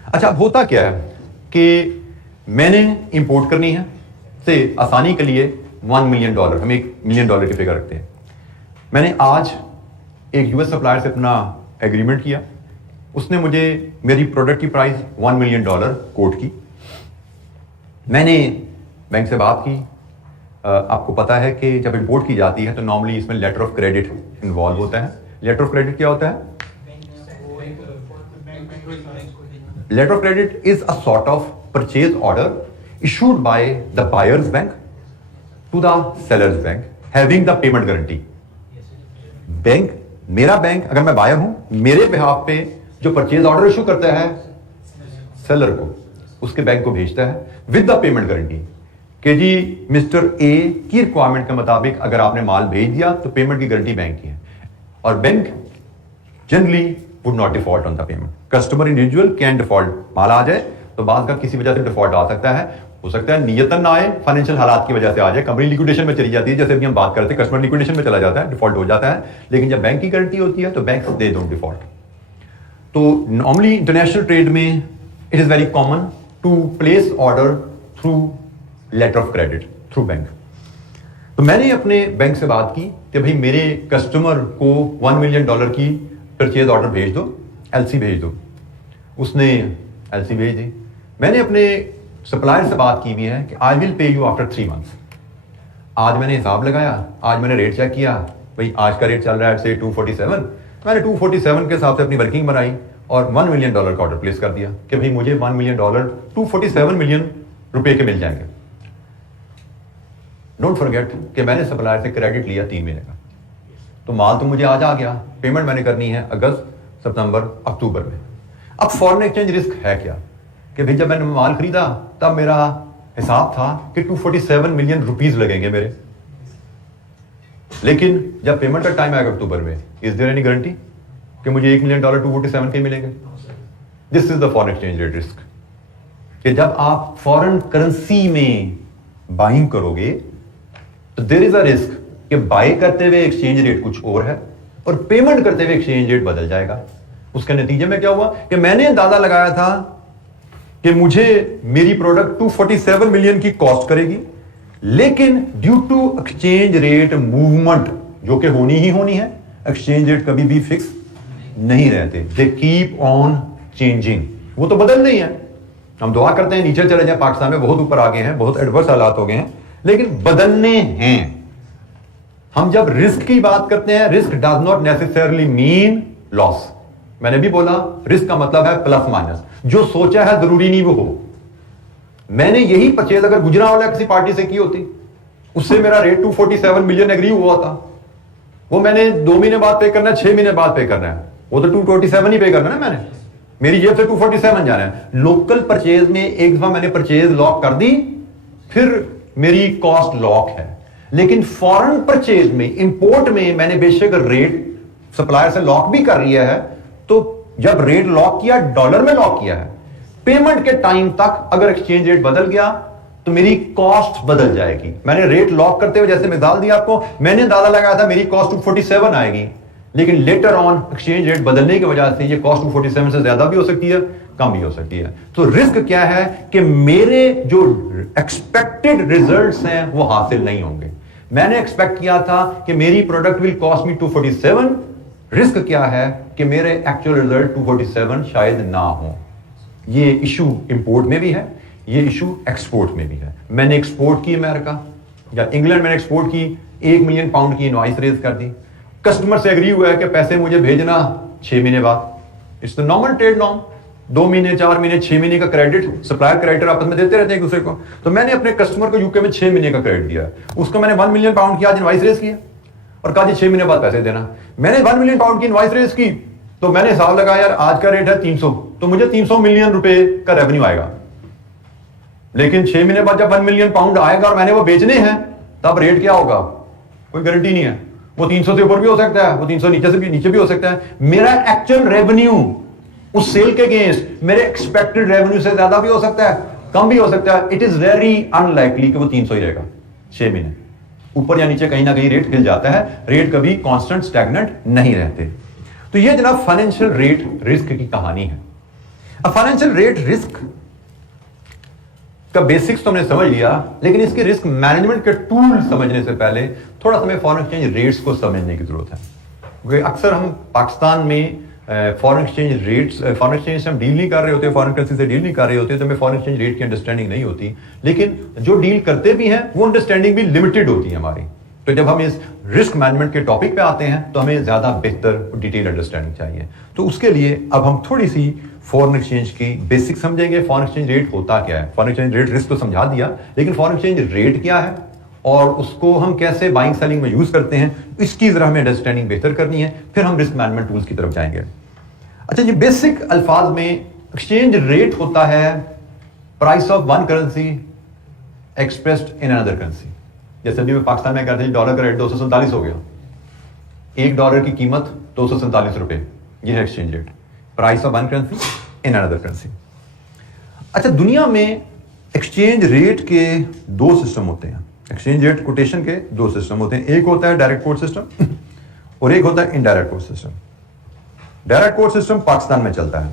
अच्छा, अब होता क्या है कि मैंने इंपोर्ट करनी है से आसानी के लिए $1 मिलियन, हम $1 मिलियन की फिगर रखते हैं। मैंने आज एक यूएस सप्लायर से अपना एग्रीमेंट किया, उसने मुझे मेरी प्रोडक्ट की प्राइस $1 मिलियन कोट की। मैंने बैंक से बात की। आपको पता है कि जब इंपोर्ट की जाती है तो नॉर्मली इसमें लेटर ऑफ क्रेडिट इन्वॉल्व होता है। लेटर ऑफ क्रेडिट क्या होता है? Letter of credit is a sort of purchase order issued by the buyer's bank to the seller's bank having the payment guarantee. Bank, मेरा bank, अगर मैं buyer हूं, मेरे बिहाफ पे जो परचेज ऑर्डर इशू करता है सेलर को, उसके बैंक को भेजता है विद द पेमेंट गारंटी कि जी मिस्टर ए की रिक्वायरमेंट के मुताबिक अगर आपने माल भेज दिया तो पेमेंट की गारंटी बैंक की है। और bank generally would not default on the payment. Customer individual can default, माल आ जाए तो बाद का किसी वजह से डिफॉल्ट आ सकता है, हो सकता है नियतन ना आए, फाइनेंशियल हालात की वजह से आ जाए, कंपनी लिक्विडेशन में चली जाती है, जैसे अभी हम बात करते हैं कस्टमर लिक्विडेशन में चला जाता है, डिफॉल्ट हो जाता है। लेकिन जब बैंक की गारंटी होती है तो बैंक दे डोंट डिफॉल्ट। तो नॉर्मली इंटरनेशनल ट्रेड में it is very common to place order through letter of credit through bank. तो मैंने अपने बैंक से बात की कि भाई मेरे कस्टमर को $1 मिलियन की परचेज ऑर्डर भेज दो, एलसी भेज दो। उसने एलसी भेज दी। मैंने अपने सप्लायर से बात की भी है कि I will pay you after 3 months. आज मैंने हिसाब लगाया, आज मैंने रेट चेक किया, भाई आज का रेट चल रहा है से 247। मैंने 247 के हिसाब से अपनी वर्किंग बनाई और $1 मिलियन का ऑर्डर प्लेस कर दिया कि भाई मुझे $1 मिलियन 247 मिलियन रुपए के मिल जाएंगे। डोंट फॉरगेट कि मैंने सप्लायर से क्रेडिट लिया 3 महीने का, तो माल तो मुझे आज आ गया, पेमेंट मैंने करनी है अगस्त, सितंबर, अक्टूबर में। अब फॉरेन एक्सचेंज रिस्क है क्या कि भाई जब मैंने माल खरीदा तब मेरा حساب تھا کہ 247 ملین روپیز لگیں گے میرے، لیکن جب پیمنٹ کا ٹائم آئے گا اکتوبر میں، از دیر اینی گارنٹی کہ مجھے $1 ملین 247 کے ملیں گے؟ دس از the foreign exchange rate risk, کہ جب آپ فارن کرنسی میں بائنگ کرو گے تو دیر از اے رسک کہ بائی کرتے ہوئے ایکسچینج ریٹ کچھ اور ہے اور پیمنٹ کرتے ہوئے ایکسچینج ریٹ بدل جائے گا. اس کے نتیجے میں کیا ہوا کہ میں نے اندازہ لگایا تھا کہ مجھے میری پروڈکٹ 247 ملین کی کاسٹ کرے گی، لیکن due to exchange rate movement جو کہ ہونی ہی ہونی ہے، ایکسچینج ریٹ کبھی بھی فکس نہیں رہتے، دے کیپ آن چینجنگ، وہ تو بدل نہیں ہے. ہم دعا کرتے ہیں نیچے چلے جائیں، پاکستان میں بہت اوپر آگے ہیں، بہت ایڈورس حالات ہو گئے ہیں، لیکن بدلنے ہیں. ہم جب رسک کی بات کرتے ہیں، رسک ڈز ناٹ نیسیسرلی مین لاس. میں نے بھی بولا رسک کا مطلب ہے پلس مائنس، جو سوچا ہے ضروری نہیں وہ ہو. میں نے یہی پرچیز اگر گجرانوالہ کسی پارٹی سے کی ہوتی، اس سے میرا ریٹ 247 ملین ایگری ہوا تھا، وہ میں نے 2 مہینے بعد پے کرنا ہے، 6 مہینے بعد پے کرنا ہے، وہ تو 227 ہی پے کرنا ہے نا، میں نے میری جیب سے 247 جانا ہے. لوکل پرچیز میں ایک دفعہ میں نے پرچیز لاک کر دی، پھر میری کاسٹ لاک ہے. لیکن فورن پرچیز میں، امپورٹ میں نے بے شک ریٹ سپلائر سے لاک بھی کر لیا ہے، تو جب ریٹ لاک کیا، ڈالر میں لاک کیا ہے، پیمنٹ کے ٹائم تک اگر ایکسچینج ریٹ بدل گیا تو میری کاسٹ بدل جائے گی. میں نے ریٹ لاک کرتے ہوئے جیسے مثال دی آپ کو، میں نے اندازہ لگایا تھا میری کاسٹ 247 آئے گی، لیکن لیٹر آن ایکسچینج ریٹ بدلنے کی وجہ سے یہ کاسٹ 247 سے زیادہ بھی ہو سکتی ہے، کم بھی ہو سکتی ہے. تو رسک کیا ہے کہ میرے جو ایکسپیکٹڈ ریزلٹس ہیں وہ حاصل نہیں ہوں گے. میں نے ایکسپیکٹ کیا تھا کہ میری product will cost me 247، risk کیا ہے کہ میرے ایکچوئل ریزلٹ 247 شاید نہ ہوں. یہ ایشو امپورٹ میں بھی ہے، یہ ایشو ایکسپورٹ میں بھی ہے. میں نے ایکسپورٹ کی امریکہ یا انگلینڈ، میں نے ایکسپورٹ کی 1 ملین پاؤنڈ کی انوائس ریز کر دی، کسٹمر سے ایگری ہوا ہے کہ پیسے مجھے بھیجنا 6 مہینے بعد. It's the normal trade norm, 2 مہینے 4 مہینے 6 مہینے کا کریڈٹ سپلائر کریڈٹ آپس میں دیتے رہتے ہیں ایک دوسرے کو. تو میں نے اپنے کسٹمر کو یوکے میں 6 مہینے کا کریڈٹ دیا، اس کو میں نے 1 ملین پاؤنڈ کی آج انوائس ریز کیا اور کہا جی 6 مہینے بعد پیسے دینا. میں نے 1 ملین پاؤنڈ کی انوائس ریز کی تو میں نے حساب لگایا یار آج کا ریٹ ہے 300، تو مجھے 300 ملین روپے کا ریونیو آئے گا. لیکن 6 مہینے بعد جب 1 ملین پاؤنڈ آئے گا اور میں نے وہ بیچنے ہیں، تب ریٹ کیا ہوگا کوئی گارنٹی نہیں ہے. وہ 300 سے اوپر بھی ہو سکتا ہے، وہ 300 نیچے بھی ہو سکتا ہے. میرا ایکچوئل ریونیو اس سیل کے اگینسٹ میرے ایکسپیکٹڈ ریونیو سے زیادہ بھی ہو سکتا ہے، کم بھی ہو سکتا ہے. It is very in likely کہ وہ 300 ہی رہے گا. 6 مہینے اوپر یا نیچے کہیں نہ کہیں ریٹ ہل جاتا ہے، ریٹ کبھی کانسٹنٹ اسٹیگننٹ نہیں رہتے. تو یہ جناب فائنینشیل ریٹ رسک کی کہانی ہے. اب فائنینشیل ریٹ رسک کا بیسکس تو ہم نے سمجھ لیا، لیکن اس کے رسک مینجمنٹ کے ٹول سمجھنے سے پہلے تھوڑا سا ہمیں فارن ایکسچینج ریٹس کو سمجھنے کی ضرورت ہے. کیونکہ اکثر ہم پاکستان میں foreign exchange rates, foreign exchange سے ہم ڈیل نہیں کر رہے ہوتے، فارن کرنسی سے ڈیل نہیں کر رہے ہوتے، تو ہمیں فارن ایکسچینج ریٹ کی انڈرسٹینڈنگ نہیں ہوتی. لیکن جو ڈیل کرتے بھی ہیں وہ انڈرسٹینڈنگ بھی لمیٹڈ ہوتی ہے ہماری. تو جب ہم اس رسک مینجمنٹ کے ٹاپک پہ آتے ہیں تو ہمیں زیادہ بہتر ڈیٹیل انڈرسٹینڈنگ چاہیے. تو اس کے لیے اب ہم تھوڑی سی فارن ایکسچینج کی بیسک سمجھیں گے. فارن ایکسچینج ریٹ ہوتا کیا ہے، فارن ایکسچینج ریٹ رسک تو سمجھا دیا، لیکن فارن ایکسچینج ریٹ کیا ہے اور اس کو ہم کیسے بائنگ سیلنگ میں یوز کرتے ہیں، اس کی ذرا ہمیں انڈرسٹینڈنگ بہتر کرنی ہے. پھر ہم رسک مینجمنٹ ٹولز کی طرف جائیں گے. اچھا یہ بیسک الفاظ میں ایکسچینج ریٹ ہوتا ہے price of one currency expressed in another currency. جیسے ابھی میں پاکستان میں کہتے ہیں ڈالر کا ریٹ 247 ہو گیا، $1 کی قیمت 247 روپے، یہ ہے exchange rate, price of one currency in another currency. اچھا دنیا میں ایکسچینج ریٹ کے 2 سسٹم ہوتے ہیں. ایکسچینج ریٹ کوٹیشن کے 2 سسٹم ہوتے ہیں. ایک ہوتا ہے ڈائریکٹ کوٹ سسٹم اور ایک ہوتا ہے انڈائریکٹ کوٹ سسٹم. ڈائریکٹ کوٹ سسٹم پاکستان میں چلتا ہے،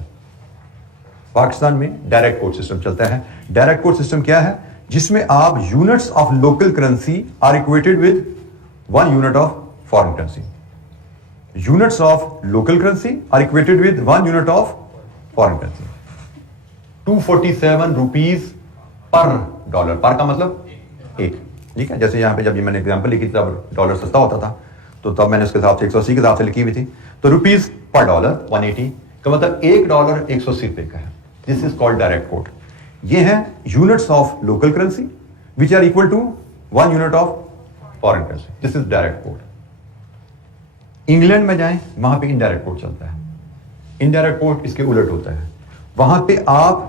پاکستان میں ڈائریکٹ کوٹ سسٹم چلتا ہے. ڈائریکٹ کوٹ سسٹم کیا ہے؟ جس میں آپ units of local currency are equated with 1 unit of foreign currency. Units of local currency are equated with 1 unit of foreign currency. 247 rupees per dollar, per کا مطلب ایک، ٹھیک ہے. جیسے یہاں پہ جب یہ میں نے ایگزامپل لکھی تھی تب ڈالر سستا ہوتا تھا تو تب میں نے اس کے حساب سے 180 کے حساب سے لکھی ہوئی تھی. تو روپیز پر ڈالر 180 کا مطلب $1 180 روپے کا ہے. This is called direct quote. یہ ہے units of local currency which are equal to 1 unit of foreign currency. This is direct quote. England میں جائیں وہاں پہ انڈائریکٹ کوٹ چلتا ہے. انڈائریکٹ کوٹ اس کے الٹ ہوتا ہے. وہاں پہ آپ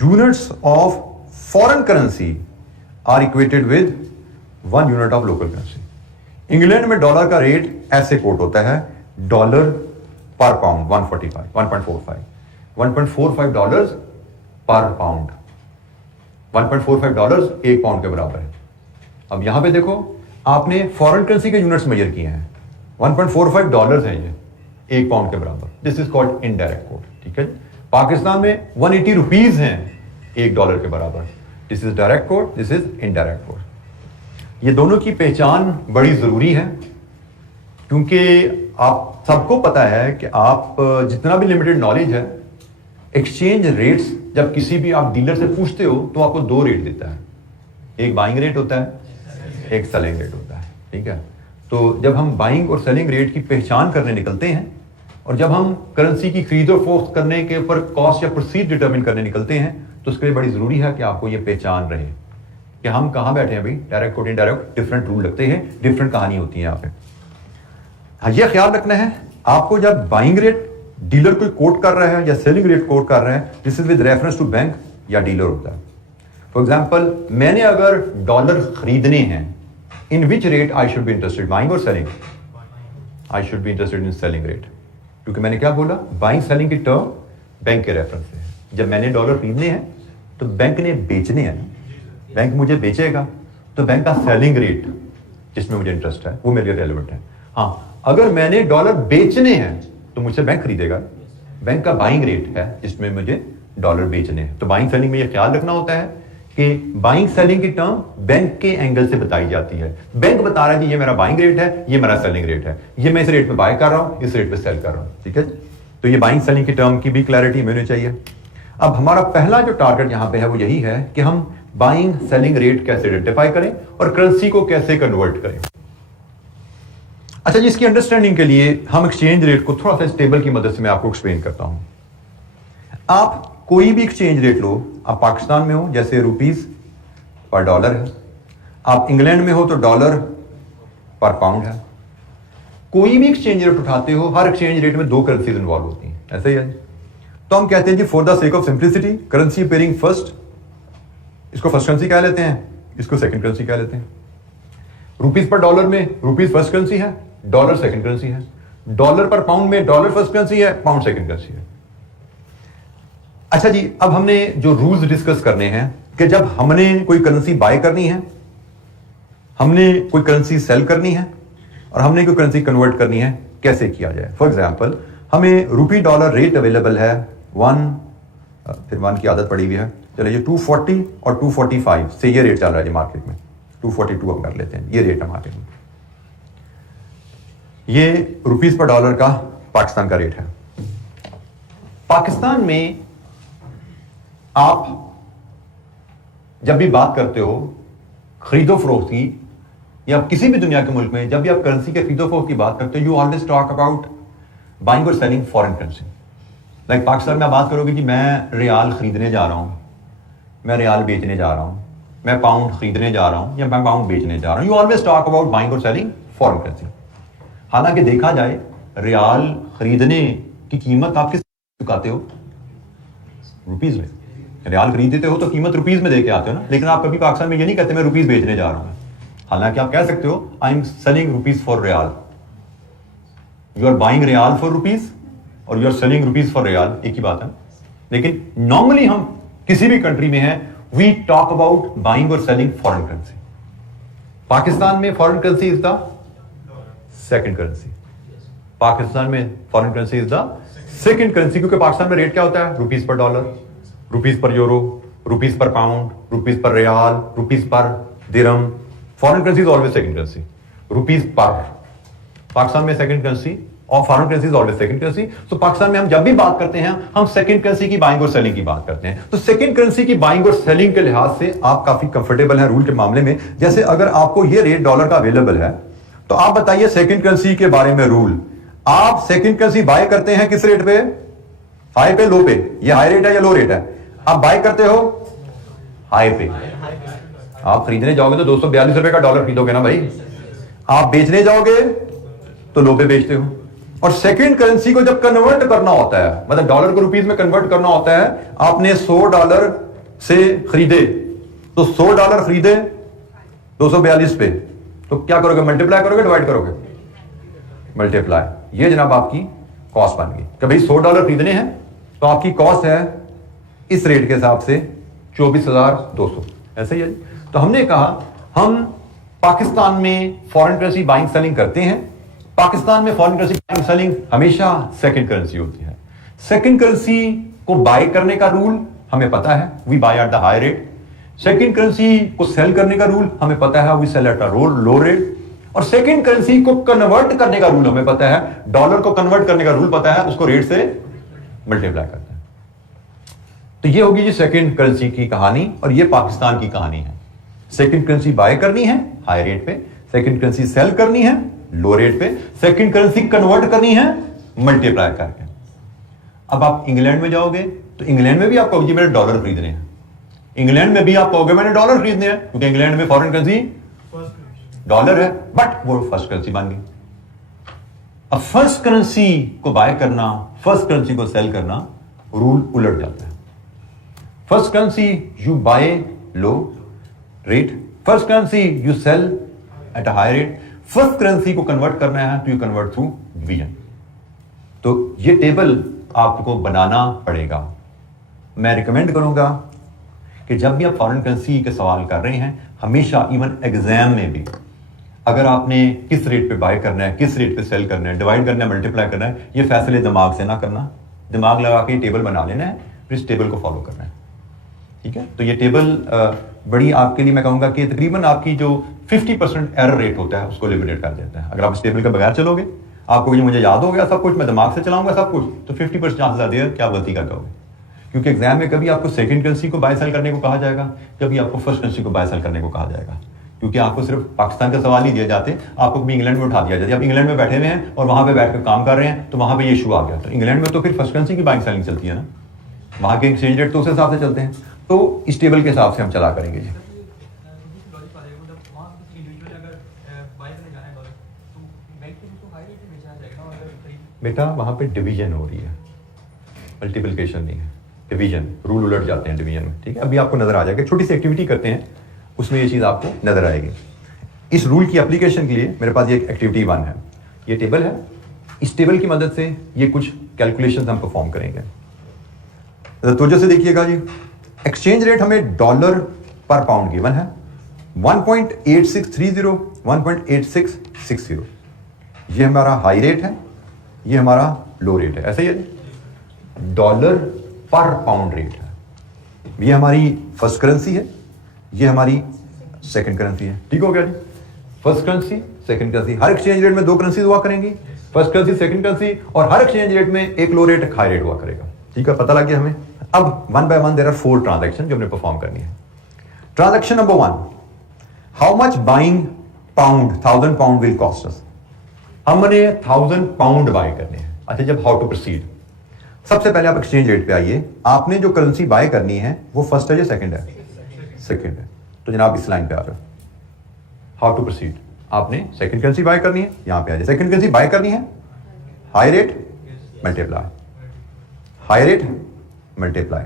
units of foreign currency are equated with 1 unit of local currency. England में डॉलर का रेट ऐसे कोट होता है, डॉलर पर पाउंड 1.45 डॉलर्स पर पाउंड, 1.45 डॉलर्स एक पाउंड के बराबर है। अब यहां पे देखो, आपने फॉरेन करेंसी के यूनिट्स मेजर किए हैं, 1.45 डॉलर्स हैं ये एक पाउंड के बराबर। This is called indirect coat, ठीक है। पाकिस्तान में 180 रुपीज हैं एक डॉलर के बराबर। This is direct quote, this is indirect coat. ये दोनों की पहचान बड़ी जरूरी है, क्योंकि आप सबको पता है कि आप जितना भी लिमिटेड नॉलेज है, एक्सचेंज रेट्स जब किसी भी आप डीलर से पूछते हो तो आपको दो रेट देता है, एक बाइंग रेट होता है, एक सेलिंग रेट होता है, ठीक है। तो जब हम बाइंग और सेलिंग रेट की पहचान करने निकलते हैं, और जब हम करेंसी की खरीदो फरोख्त करने के ऊपर कॉस्ट या प्रोसीड डिटरमिन करने निकलते हैं, तो उसके लिए बड़ी जरूरी है कि आपको ये पहचान रहे कि हम कहां बैठे हैं भाई। Direct quote indirect different rule लगते हैं, डिफरेंट कहानी होती है यहाँ पे। हाँ, ये ख्याल रखना है आपको, जब बाइंग रेट डीलर कोई कोट कर रहा है या सेलिंग रेट कोट कर रहा है, this is with reference to bank या डीलर होता है। फॉर एग्जाम्पल, मैंने अगर डॉलर खरीदने हैं, in which rate I should be interested, buying और selling? I should be interested in selling rate, क्योंकि मैंने क्या बोला, बाइंग सेलिंग की टर्म बैंक के रेफरेंस से है। जब मैंने डॉलर खरीदने हैं तो बैंक ने बेचने हैं, बैंक मुझे बेचेगा, तो बैंक का सेलिंग रेट जिसमें मुझे इंटरेस्ट है वो मेरे लिए रेलेवेंट है। हाँ, अगर मैंने डॉलर बेचने हैं तो मुझसे बैंक खरीदेगा, बैंक का बाइंग रेट है जिसमें मुझे डॉलर बेचने हैं। तो बाइंग सेलिंग में ये ख्याल रखना होता है कि बाइंग सेलिंग की टर्म बैंक के एंगल से बताई जाती है। बैंक बता रहा है कि ये मेरा बाइंग रेट है, ये मेरा सेलिंग रेट है, ये मैं इस रेट पे बाय कर रहा हूं, इस रेट पे सेल कर रहा हूं, ठीक है। तो ये बाइंग सेलिंग की टर्म की भी क्लैरिटी होनी चाहिए। अब हमारा पहला जो टारगेट यहां पे है वो यही है कि हम बाइंग सेलिंग रेट कैसे आइडेंटिफाई करें और करेंसी को कैसे कन्वर्ट करें। अच्छा जी, इसकी अंडरस्टैंडिंग के लिए हम एक्सचेंज रेट को थोड़ा सा इस टेबल की मदद से मैं आपको एक्सप्लेन करता हूं। आप कोई भी एक्सचेंज रेट लो, आप पाकिस्तान में हो जैसे रुपीस पर डॉलर है, आप इंग्लैंड में हो तो डॉलर पर पाउंड है। कोई भी एक्सचेंज रेट उठाते हो, हर एक्सचेंज रेट में दो करेंसीज इन्वॉल्व होती हैं, ऐसा ही है। तो हम कहते हैं जी, for the sake of simplicity, currency pairing first, इसको फर्स्ट करेंसी कह लेते हैं, इसको सेकंड करेंसी कह लेते हैं। रुपीस पर डॉलर में रुपीस फर्स्ट करेंसी है, डॉलर सेकंड करेंसी है। डॉलर पर पाउंड में डॉलर फर्स्ट करेंसी है, पाउंड सेकंड करेंसी है। अच्छा जी, अब हमने जो रूल्स डिस्कस करने हैं कि जब हमने कोई करेंसी बाय करनी है, हमने कोई करेंसी सेल करनी है और हमने कोई करेंसी कन्वर्ट करनी है, कैसे किया जाए। फॉर एग्जांपल, हमें रुपी डॉलर रेट अवेलेबल है 1 की आदत पड़ी हुई है, चलिए ये 240 और 245 से ये रेट चल रहा है मार्केट में। 242 हम कर लेते हैं, ये रेट है मार्केट में। ये रुपीस पर डॉलर का पाकिस्तान का रेट है। पाकिस्तान में आप जब भी बात करते हो खरीदो फरोख्त की, या किसी भी दुनिया के मुल्क में जब भी आप करेंसी के खरीदो फरोख्त की बात करते हो, you always talk about buying और selling foreign currency. Like Pakistan में आप बात करोगे कि मैं रियाल खरीदने जा रहा हूं, मैं रियाल बेचने जा रहा हूं, मैं पाउंड खरीदने जा रहा हूं या मैं पाउंड बेचने जा रहा हूं, you always talk about buying और सेलिंग फॉरेन करेंसी। हालांकि देखा जाए, रियाल खरीदने की कीमत आप किस चुकाते हो? रुपीज में। रियाल खरीदते हो तो कीमत रुपीज में देके आते हो ना, लेकिन आप कभी पाकिस्तान में ये नहीं कहते मैं रुपीज बेचने जा रहा हूं। हालांकि आप कह सकते हो I am selling rupees for riyal, you are buying riyal for rupees और you are selling rupees for riyal, एक ही बात है। लेकिन नॉर्मली हम किसी भी कंट्री में है, वी टॉक अबाउट बाइंग और सेलिंग फॉरेन करेंसी। पाकिस्तान में foreign currency is the second currency. Pakistan में foreign currency is the second currency, क्योंकि पाकिस्तान में रेट क्या होता है? Rupees per dollar, rupees per euro, rupees per pound, rupees per riyal, rupees per dirham. Foreign currency is always second currency, rupees per. Pakistan में second currency और foreign currency is always second currency. तो पाकिस्तान में हम जब भी बात करते हैं, हम सेकंड करेंसी की बाइंग और सेलिंग की बात करते हैं। तो सेकंड करेंसी की बाइंग और सेलिंग के लिहाज से आप काफी कंफर्टेबल हैं रूल के मामले में। जैसे अगर आपको ये रेट डॉलर का अवेलेबल है, तो आप बताइए सेकंड करेंसी के बारे में रूल। आप सेकंड करेंसी बाय करते हैं किस रेट पे? हाई पे, लो पे? ये हाई रेट है या लो रेट है? आप बाय करते हो हाई पे। आप खरीदने जाओगे तो 242 रुपए का डॉलर खरीदोगे ना भाई। आप बेचने जाओगे तो लो पे बेचते हो। और सेकंड करेंसी को जब कन्वर्ट करना होता है, मतलब डॉलर को रुपीस में कन्वर्ट करना होता है, आपने $100 से खरीदे तो $100 खरीदे 242 पे, तो क्या करोगे, मल्टीप्लाई करोगे, डिवाइड करोगे, मल्टीप्लाई। ये जनाब आपकी कॉस्ट बन गई कि भाई $100 खरीदने हैं तो आपकी कॉस्ट है इस रेट के हिसाब से 24,200, ऐसे ही है। तो हमने कहा हम पाकिस्तान में फॉरेन करेंसी बाइंग सेलिंग करते हैं। पाकिस्तान में फॉरेन करेंसी बाइंग सेलिंग हमेशा सेकंड करेंसी होती है। सेकंड करेंसी को बाय करने का रूल हमें पता है, we buy at the high rate. Second currency को सेल करने का रूल हमें पता है, we sell at a low rate. और सेकंड करेंसी को कन्वर्ट करने का रूल हमें पता है, डॉलर को कन्वर्ट करने का रूल पता है, उसको रेट से मल्टीप्लाई करते हैं। तो ये होगी जी सेकंड करेंसी की कहानी, और ये पाकिस्तान की कहानी है। सेकंड करेंसी बाय करनी है हाई रेट पे, सेकंड करेंसी सेल करनी है लो रेट पे, सेकंड करेंसी कन्वर्ट करनी है मल्टीप्लाई करके। अब आप इंग्लैंड में जाओगे तो इंग्लैंड में भी आप कहोगे मेरे डॉलर खरीदने हैं, इंग्लैंड में भी आप कहोगे मैंने डॉलर खरीदने हैं, क्योंकि इंग्लैंड में फॉरेन करेंसी डॉलर है, बट वो फर्स्ट करेंसी बन गई। अब फर्स्ट करेंसी को बाय करना, फर्स्ट करेंसी को सेल करना, रूल उलट जाता है। First currency you buy low rate, first currency you sell at a high rate. First currency को कन्वर्ट करना है तो यू कन्वर्ट थ्रू डिवीजन। तो ये टेबल आपको बनाना पड़ेगा। मैं रिकमेंड करूंगा कि जब भी आप फॉरेन करेंसी के सवाल कर रहे हैं, हमेशा इवन एग्जाम में भी, अगर आपने किस रेट पे बाय करना है, किस रेट पे सेल करना है, डिवाइड करना है, मल्टीप्लाई करना है, ये फैसले दिमाग से ना करना, दिमाग लगा के टेबल बना लेना है, फिर इस टेबल को फॉलो करना है। ठीक है, तो ये टेबल बड़ी आपके लिए मैं कहूंगा कि तकरीबन आपकी जो 50% एरर रेट होता है उसको एलिमिनेट कर देता है। अगर आप इस टेबल के बगैर चलोगे, आपको ये मुझे याद हो गया सब कुछ, मैं दिमाग से चलाऊंगा सब कुछ, तो 50% चांसेस आते हैं कि आप गलती कर जाओगे। क्योंकि एग्जाम में कभी आपको सेकंड करेंसी को बाय सेल करने को कहा जाएगा, कभी आपको फर्स्ट करेंसी को बाय सेल करने को कहा जाएगा, क्योंकि आपको सिर्फ पाकिस्तान के सवाल ही दिए जाते, आपको कभी इंग्लैंड में उठा दिया जाता है। आप इंग्लैंड में बैठे हुए हैं और वहां पे बैठ कर काम कर रहे हैं, तो वहां पे ये इशू आ गया। तो इंग्लैंड में तो फिर फर्स्ट करेंसी की बाइंग सेलिंग चलती है ना, वहां के एक्सचेंज रेट तो उस हिसाब से चलते हैं। तो इस टेबल के हिसाब से हम चला करेंगे जी। बेटा वहां पे डिवीजन हो रही है, मल्टीप्लिकेशन नहीं है, डिवीजन, रूल उलट जाते हैं डिवीजन में। ठीक है, अभी आपको नजर आ जाएगा, छोटी सी एक्टिविटी करते हैं उसमें ये चीज आपको नजर आएगी। इस रूल की एप्लीकेशन के लिए मेरे पास ये एक्टिविटी 1 है, ये टेबल है। इस टेबल की मदद से ये कुछ कैलकुलेशंस हम परफॉर्म करेंगे। तो जैसे देखिएगा जी, एक्सचेंज रेट हमें डॉलर पर पाउंड गिवन है 1.8630, 1.8660। ये हमारा हाई रेट है, ये हमारा लो रेट है, ऐसे ही है। डॉलर पर पाउंड रेट है, ये हमारी फर्स्ट करेंसी है, ये हमारी सेकंड करेंसी है। ठीक हो गया जी, फर्स्ट करेंसी सेकंड करेंसी। हर एक्सचेंज रेट में 2 करेंसी हुआ करेंगी, फर्स्ट करेंसी सेकंड करेंसी, और हर एक्सचेंज रेट में एक लो रेट एक हाई रेट हुआ करेगा। ठीक है, पता लग गया हमें। अब 1 बाय 1 देयर आर 4 ट्रांजैक्शन जो हमने परफॉर्म करनी है। Transaction number 1, how much buying pound 1000 pound will cost us. हमने 1000 पाउंड बाय करने हैं। अच्छा, जब हाउ टू प्रोसीड, सबसे पहले आप एक्सचेंज रेट पे आइए। आपने जो करेंसी बाय करनी है वो फर्स्ट है या सेकंड है? सेकंड है। तो जनाब इस लाइन पे आ जाओ, हाउ टू प्रोसीड। आपने सेकंड करेंसी बाय करनी है, यहां पे आ जाए। सेकंड करेंसी बाय करनी है, high rate multiply, high rate multiply.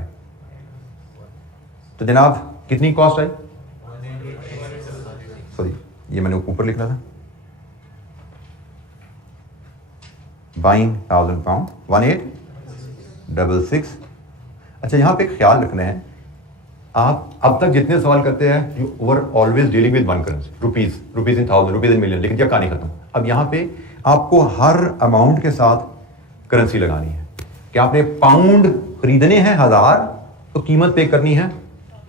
तो जनाब कितनी कॉस्ट आई? सॉरी, ये मैंने ऊपर लिखना था। Buying 1000 pound 1866। अच्छा, यहां पे ख्याल रखना है, आप अब तक जितने सवाल करते हैं you were always dealing with one currency, rupees in 1000, rupees in million, लेकिन जब कहानी खत्म। अब यहां पे आपको हर अमाउंट के साथ करेंसी लगानी है कि आपने पाउंड खरीदने हैं 1000, तो कीमत पे करनी है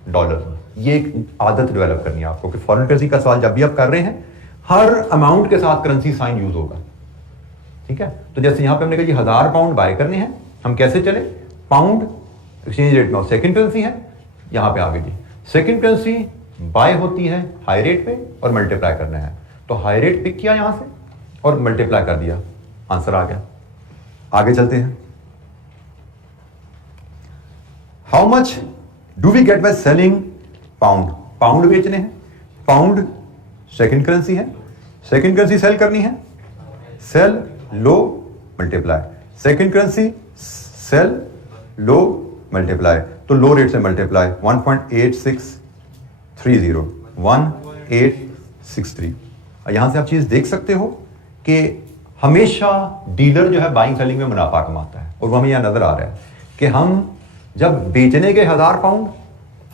डॉलर। ये एक आदत डेवलप करनी है आपको कि फॉरेन करेंसी का सवाल जब भी आप कर रहे हैं, हर अमाउंट के साथ करेंसी साइन यूज होगा। ठीक है, तो जैसे यहां पे हमने कहा जी 1000 पाउंड बाय करने हैं, हम कैसे चले? पाउंड एक्सचेंज रेट में सेकंड करेंसी है, यहां पे आ गई जी सेकंड करेंसी बाय होती है हाई रेट पे और मल्टीप्लाई करना है, तो हाई रेट पिक किया यहां से और मल्टीप्लाई कर दिया, आंसर आ गया। आगे चलते हैं। How much do we get by selling pound. Pound बेचने हैं, पाउंड सेकंड करेंसी है, सेकंड करेंसी सेल करनी है, sell low multiply, second currency sell low multiply, तो लो रेट से मल्टीप्लाई 1.86 1863। यहां से आप चीज देख सकते हो कि हमेशा डीलर जो है बाइंग सेलिंग में मुनाफा कमाता है, और वो हमें यहां नजर आ रहा है कि हम जब बेचने के 1000 पाउंड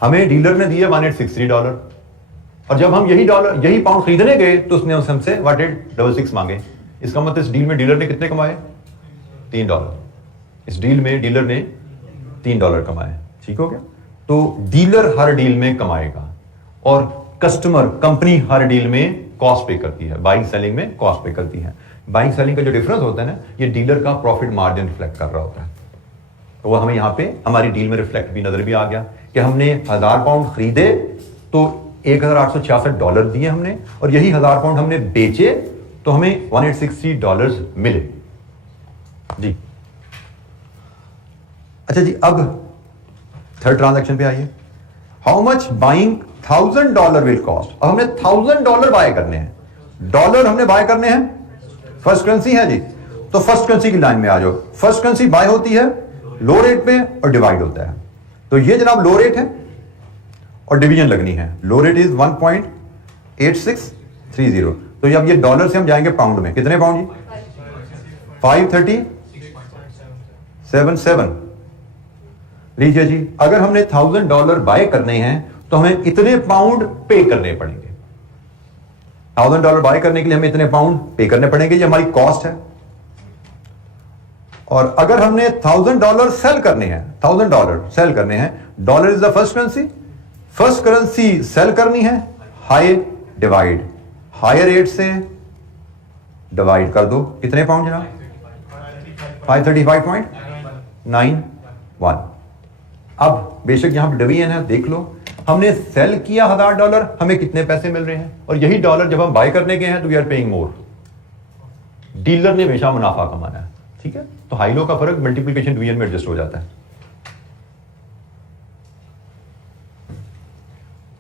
हमें डीलर ने दिए $1863, और जब हम यही पाउंड खरीदने गए तो उसने हमसे $1866 मांगे। इसका मतलब इस डील में डीलर ने कितने कमाए? $3। इस डील में डीलर ने $3 कमाए। ठीक हो गया? तो डीलर हर डील में कमाएगा और कस्टमर कंपनी हर डील में कॉस्ट पे करती है, बाइंग सेलिंग में कॉस्ट पे करती है। बाइंग सेलिंग का जो डिफरेंस होता है ना, ये डीलर का प्रॉफिट मार्जिन रिफ्लेक्ट कर रहा होता है। तो वो हमें यहाँ पे हमारी डील में रिफ्लेक्ट भी नजर भी आ गया कि हमने 1000 पाउंड खरीदे तो $1866 दिए हमने, और यही 1000 पाउंड हमने बेचे तो हमें $160 मिले जी। अच्छा जी, अब थर्ड ट्रांजैक्शन पे आइए। How much buying $1000 will cost. अब हमने $1000 बाय करने हैं, डॉलर हमने बाय करने हैं, फर्स्ट करेंसी है जी। तो फर्स्ट करेंसी की लाइन में आ जाओ। फर्स्ट करेंसी बाय होती है लो रेट पे और डिवाइड होता है। तो ये जनाब लो रेट है और डिवीजन लगनी है। लो रेट इज 1.8630। तो अब ये डॉलर से हम जाएंगे पाउंड में, कितने पाउंड जी? 530.77। लीजिए जी, अगर हमने $1000 बाय करने हैं तो हमें इतने पाउंड पे करने पड़ेंगे। $1000 बाय करने के लिए हमें इतने पाउंड पे करने पड़ेंगे, ये हमारी कॉस्ट है। और अगर हमने $1000 सेल करने हैं, $1000 सेल करने हैं, dollar is the first currency, first currency sell करनी है, हाई डिवाइड, हायर रेट से डिवाइड कर दो। कितने पाउंड जनाब? 535.91। अब बेशक यहां पर डिवीजन है, देख लो, हमने सेल किया $1000, हमें कितने पैसे मिल रहे हैं, और यही डॉलर जब हम बाय करने गए हैं तो we are paying more. Dealer ने हमेशा मुनाफा कमाना है। ठीक है? तो हाई लो का फर्क मल्टीप्लिकेशन डिवीजन में एडजस्ट हो जाता है।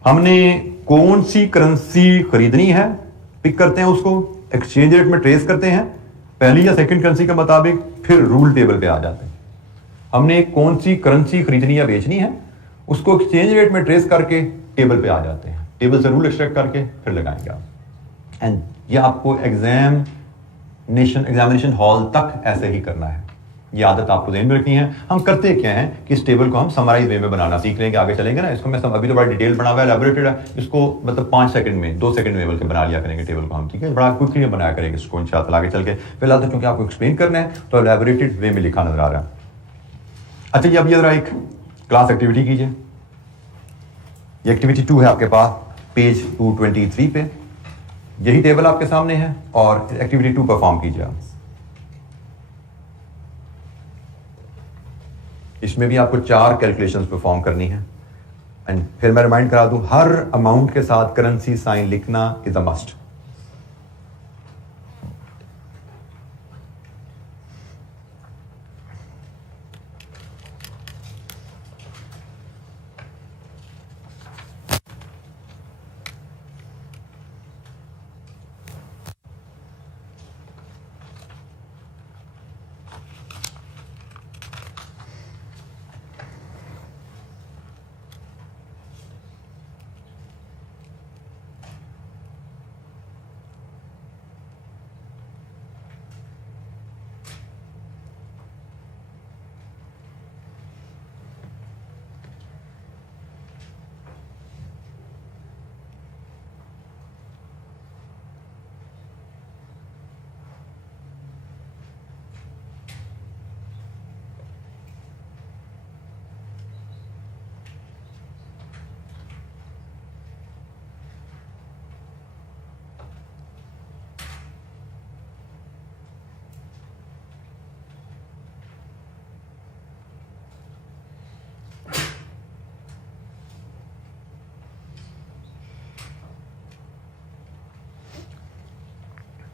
हमने कौन सी करेंसी खरीदनी है, पिक करते हैं उसको, एक्सचेंज रेट में ट्रेस करते हैं पहली या सेकंड करेंसी के मुताबिक, फिर रूल टेबल पे आ जाते हैं। हमने कौन सी करेंसी खरीदनी या बेचनी है उसको एक्सचेंज रेट में ट्रेस करके टेबल पे आ जाते हैं, टेबल से रूल एक्सट्रैक्ट करके फिर लगाएंगे आप। एंड ये आपको एग्जामिनेशन हॉल तक ऐसे ही करना है। ये आदत आपको ध्यान में रखनी है। हम करते क्या है कि इस टेबल को हम समराइज वे में बनाना सीख लेंगे, आगे चलेंगे ना। इसको मैं अभी तो बड़ा डिटेल बना हुआ है, एलैबोरेटेड है, इसको मतलब 5 सेकंड में 2 सेकंड में बल्कि बना लिया करेंगे टेबल को हम। ठीक है? बड़ा क्विकली बनाया करेंगे इसको इंशाअल्लाह आगे चल के। फिलहाल तो क्योंकि आपको एक्सप्लेन करना है तो एलैबोरेटेड वे में लिखा नजर आ रहा है। अच्छा जी, अब ये जरा एक क्लास एक्टिविटी कीजिए। ये एक्टिविटी 2 है आपके पास पेज 223 पे। यही टेबल आपके सामने है और एक्टिविटी 2 परफॉर्म कीजिए आप। इसमें भी आपको 4 कैलकुलेशंस परफॉर्म करनी है। एंड फिर मैं रिमाइंड करा दूं, हर अमाउंट के साथ करेंसी साइन लिखना इज अ मस्ट।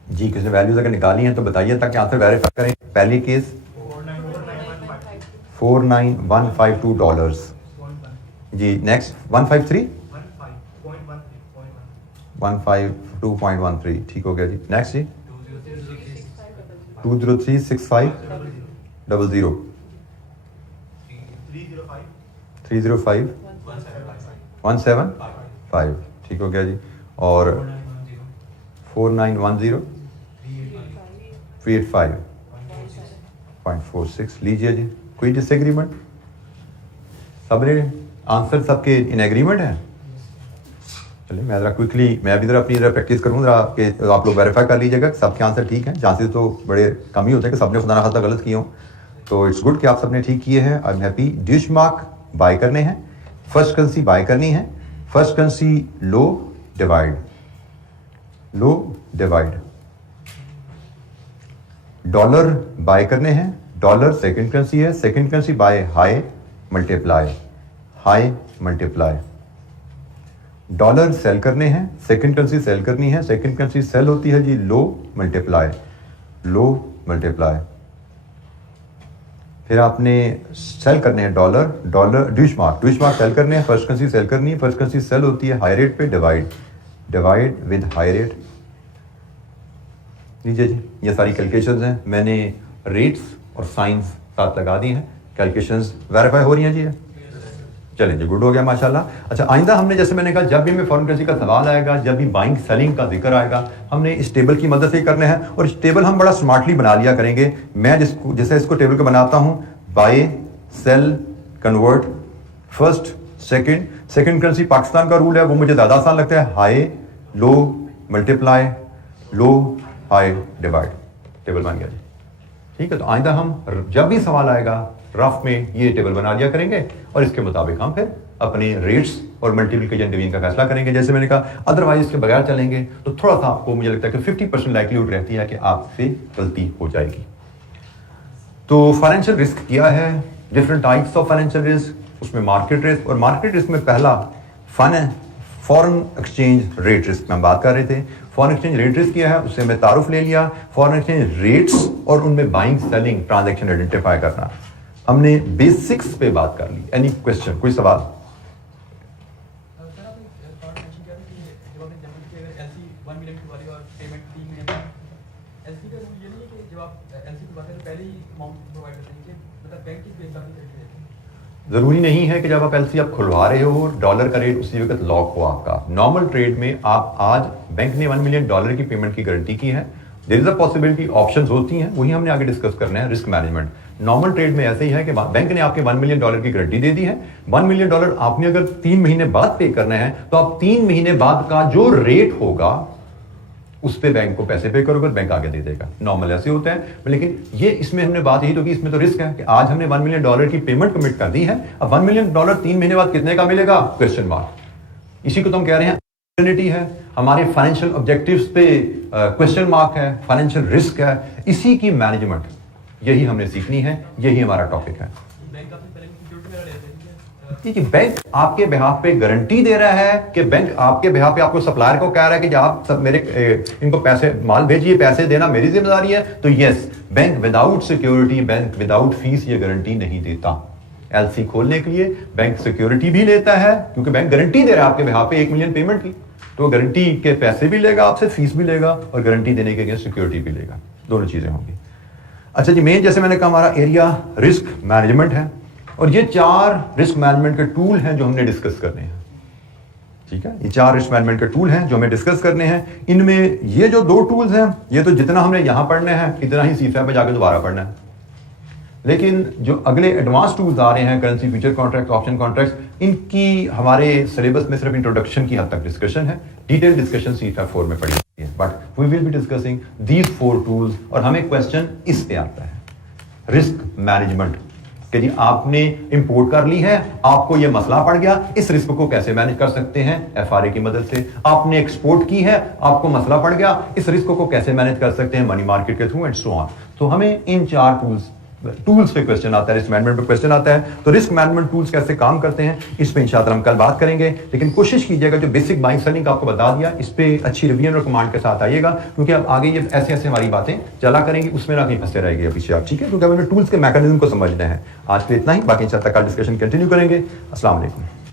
जी, किसने वैल्यूज अगर निकाली हैं तो बताइए ताकि आंसर वेरीफाई करें। पहली केस $49152 जी। नेक्स्ट 152.13 ठीक हो गया जी। नेक्स्ट जी 2036500 305 1755 5 ٹھیک ہو گیا جی. اور 4910 385.46 لیجیے جی. کوئی ڈس ایگریمنٹ؟ سب نے آنسر سب کے ان ایگریمنٹ ہیں؟ چلیے میں ذرا کوئکلی میں بھی ذرا اپنی ذرا پریکٹس کروں ذرا کہ آپ لوگ ویریفائی کر لیجیے گا کہ سب کے آنسر ٹھیک ہیں. چانسز تو بڑے کم ہی ہوتے ہیں کہ سب نے خدا نخواستہ غلط کیے ہوں. تو اٹس گڈ کہ آپ سب نے ٹھیک کیے ہیں. I am happy. Dash mark buy کرنے ہیں. فرسٹ کرنسی بائی کرنی ہے. First currency low divide. Dollar buy کرنے ہیں. ڈالر سیکنڈ کرنسی ہے. Second currency buy high multiply. Dollar sell کرنے ہیں. سیکنڈ کرنسی سیل کرنی ہے. سیکنڈ کرنسی سیل ہوتی ہے جی لو ملٹیپلائی. پھر آپ نے سیل کرنے ہیں ڈالر ڈیش مارک سیل کرنے ہیں. فرسٹ کرنسی سیل کرنی ہے. فرسٹ کرنسی سیل ہوتی ہے ہائی ریٹ پہ ڈیوائڈ ود ہائی ریٹ. لیجیے جی یہ ساری کیلکولیشنز ہیں. میں نے ریٹس اور سائنس ساتھ لگا دی ہیں. کیلکولیشنز ویریفائی ہو رہی ہیں جی. چلیں جی گڈ ہو گیا ماشاء اللہ. اچھا آئندہ ہم نے جیسے میں نے کہا جب بھی ہمیں فارن کرنسی کا سوال آئے گا, جب بھی بائنگ سیلنگ کا ذکر آئے گا, ہم نے اس ٹیبل کی مدد سے ہی کرنا ہے. اور اس ٹیبل ہم بڑا اسمارٹلی بنا لیا کریں گے. میں جیسے اس کو ٹیبل کو بناتا ہوں buy sell convert first second currency Pakistan کا رول ہے وہ مجھے زیادہ آسان لگتا ہے. ہائی لو ملٹیپلائی لو ہائی ڈیوائڈ. ٹیبل بن گیا جی ٹھیک ہے. تو آئندہ ہم جب بھی سوال آئے گا رف میں یہ ٹیبل بنا لیا کریں گے اور اس کے مطابق ہم پھر اپنے ریٹس اور ملٹیپلیکیشن ڈویژن کا فیصلہ کریں گے. جیسے میں نے کہا ادروائز اس کے بغیر چلیں گے تو تھوڑا سا آپ کو مجھے لگتا ہے کہ 50% لائکلیہڈ رہتی ہے کہ آپ سے غلطی ہو جائے گی. تو فائنینشیل رسک کیا ہے, different types of financial risk, اس میں مارکیٹ رسک. اور مارکیٹ رسک میں پہلا فارن ایکسچینج ریٹ رسک میں ہم بات کر رہے تھے. فارن ایکسچینج ریٹ رسک کیا ہے اس سے ہمیں تعارف لے لیا. فارن ایکسچینج ریٹس اور ان میں بائنگ سیلنگ ٹرانزیکشن آئیڈینٹیفائی کرنا. ہم نے بیسکس پہ بات کر لی. اینی کوشچن, کوئی سوال؟ ضروری نہیں ہے کہ جب آپ ایل سی آپ کھلوا رہے ہو ڈالر کا ریٹ اسی وقت لاک ہو آپ کا. نارمل ٹریڈ میں آپ آج بینک نے $1 ملین کی پیمنٹ کی گارنٹی کی ہے. دیر از اے پاسبلٹی آپشنز ہوتی ہیں, وہی ہم نے آگے ڈسکس کرنا ہے. رسک مینجمنٹ نارمل ٹریڈ میں ایسے ہی ہے کہ بینک نے آپ کے $1 ملین کی گارنٹی دے دی ہے. $1 ملین آپ نے اگر 3 مہینے بعد پے کرنا ہے تو آپ 3 مہینے بعد کا جو ریٹ ہوگا اس پہ بینک کو پیسے پے کرو گے, بینک آگے دے دے گا. نارمل ایسے ہوتا ہے. لیکن یہ اس میں ہم نے بات یہی تو کی, اس میں تو رسک ہے کہ آج ہم نے $1 ملین کی پیمنٹ کمٹ کر دی ہے. اب $1 ملین 3 مہینے بعد کتنے کا ملے گا؟ Question mark. اسی کو تو ہم کہہ رہے ہیں انسرٹینٹی ہے. ہمارے فائنینشیل آبجیکٹیوز پہ کوسچن مارک ہے, فائنینشیل رسک ہے. اسی کی مینجمنٹ یہی ہم نے سیکھنی ہے, یہی ہمارا ٹاپک ہے. بینک آپ کے بہاف پہ گارنٹی دے رہا ہے کہ بینک آپ کے بہاف پہ آپ کو سپلائر کو کہہ رہا ہے کہ آپ سب میرے ان کو پیسے مال بھیجیے, پیسے دینا میری ذمہ داری ہے. تو yes, bank without security, bank without fees یہ گارنٹی نہیں دیتا. ایل سی کھولنے کے لیے بینک سیکورٹی بھی لیتا ہے کیونکہ بینک گارنٹی دے رہا ہے آپ کے بہاف پہ $1 ملین پیمنٹ کی. تو گارنٹی کے پیسے بھی لے گا آپ سے, فیس بھی لے گا, اور گارنٹی دینے کے اگینسٹ سیکورٹی بھی لے گا. دونوں چیزیں ہوں گی. اچھا جی, مین جیسے میں نے کہا ہمارا ایریا رسک مینجمنٹ ہے. اور یہ 4 رسک مینجمنٹ کے ٹول ہیں جو ہم نے ڈسکس کرنے ہیں. ٹھیک ہے, یہ 4 رسک مینجمنٹ کے ٹول ہیں جو ہمیں ڈسکس کرنے ہیں. ان میں یہ جو 2 ٹولز ہیں یہ تو جتنا ہم نے یہاں پڑھنا ہے اتنا ہی CFA میں جا کے دوبارہ پڑھنا ہے. لیکن جو اگلے ایڈوانس ٹولز آ رہے ہیں, currency future contract, option contracts, ان کی ہمارے سلیبس میں صرف انٹروڈکشن کی حد تک ڈسکشن ہے. ڈیٹیل ڈسکشن CFA 4 میں پڑھی جاتی ہے. But we will be discussing these 4 tools. اور ہمیں کوشچن اس پہ آتا ہے رسک مینجمنٹ کہ جی آپ نے امپورٹ کر لی ہے, آپ کو یہ مسئلہ پڑ گیا, اس رسک کو کیسے مینج کر سکتے ہیں FRA کی مدد سے. آپ نے ایکسپورٹ کی ہے, آپ کو مسئلہ پڑ گیا, اس رسک کو کیسے مینج کر سکتے ہیں منی مارکیٹ کے تھرو اینڈ سو آن. تو ہمیں ان 4 ٹولز پہ کوسچن آتا ہے, رسک مینجمنٹ پہ کوسچن آتا ہے. تو رسک مینجمنٹ ٹولز کیسے کام کرتے ہیں اس پہ انشاءاللہ ہم کل بات کریں گے. لیکن کوشش کیجیے گا جو بیسک بائنگ سیلنگ آپ کو بتا دیا اس پہ اچھی ریویژن اور کمانڈ کے ساتھ آئیے گا, کیونکہ اب آگے یہ ایسے ہماری باتیں چلا کریں گی, اس میں نہ کہیں پھنسے رہے گی پیچھے آپ. ٹھیک ہے, کیونکہ ہمیں ٹولز کے میکانزم کو سمجھنا ہے. آج کے اتنا ہی, باقی انشاءاللہ کل ڈسکشن کنٹینیو کریں گے. السلام علیکم.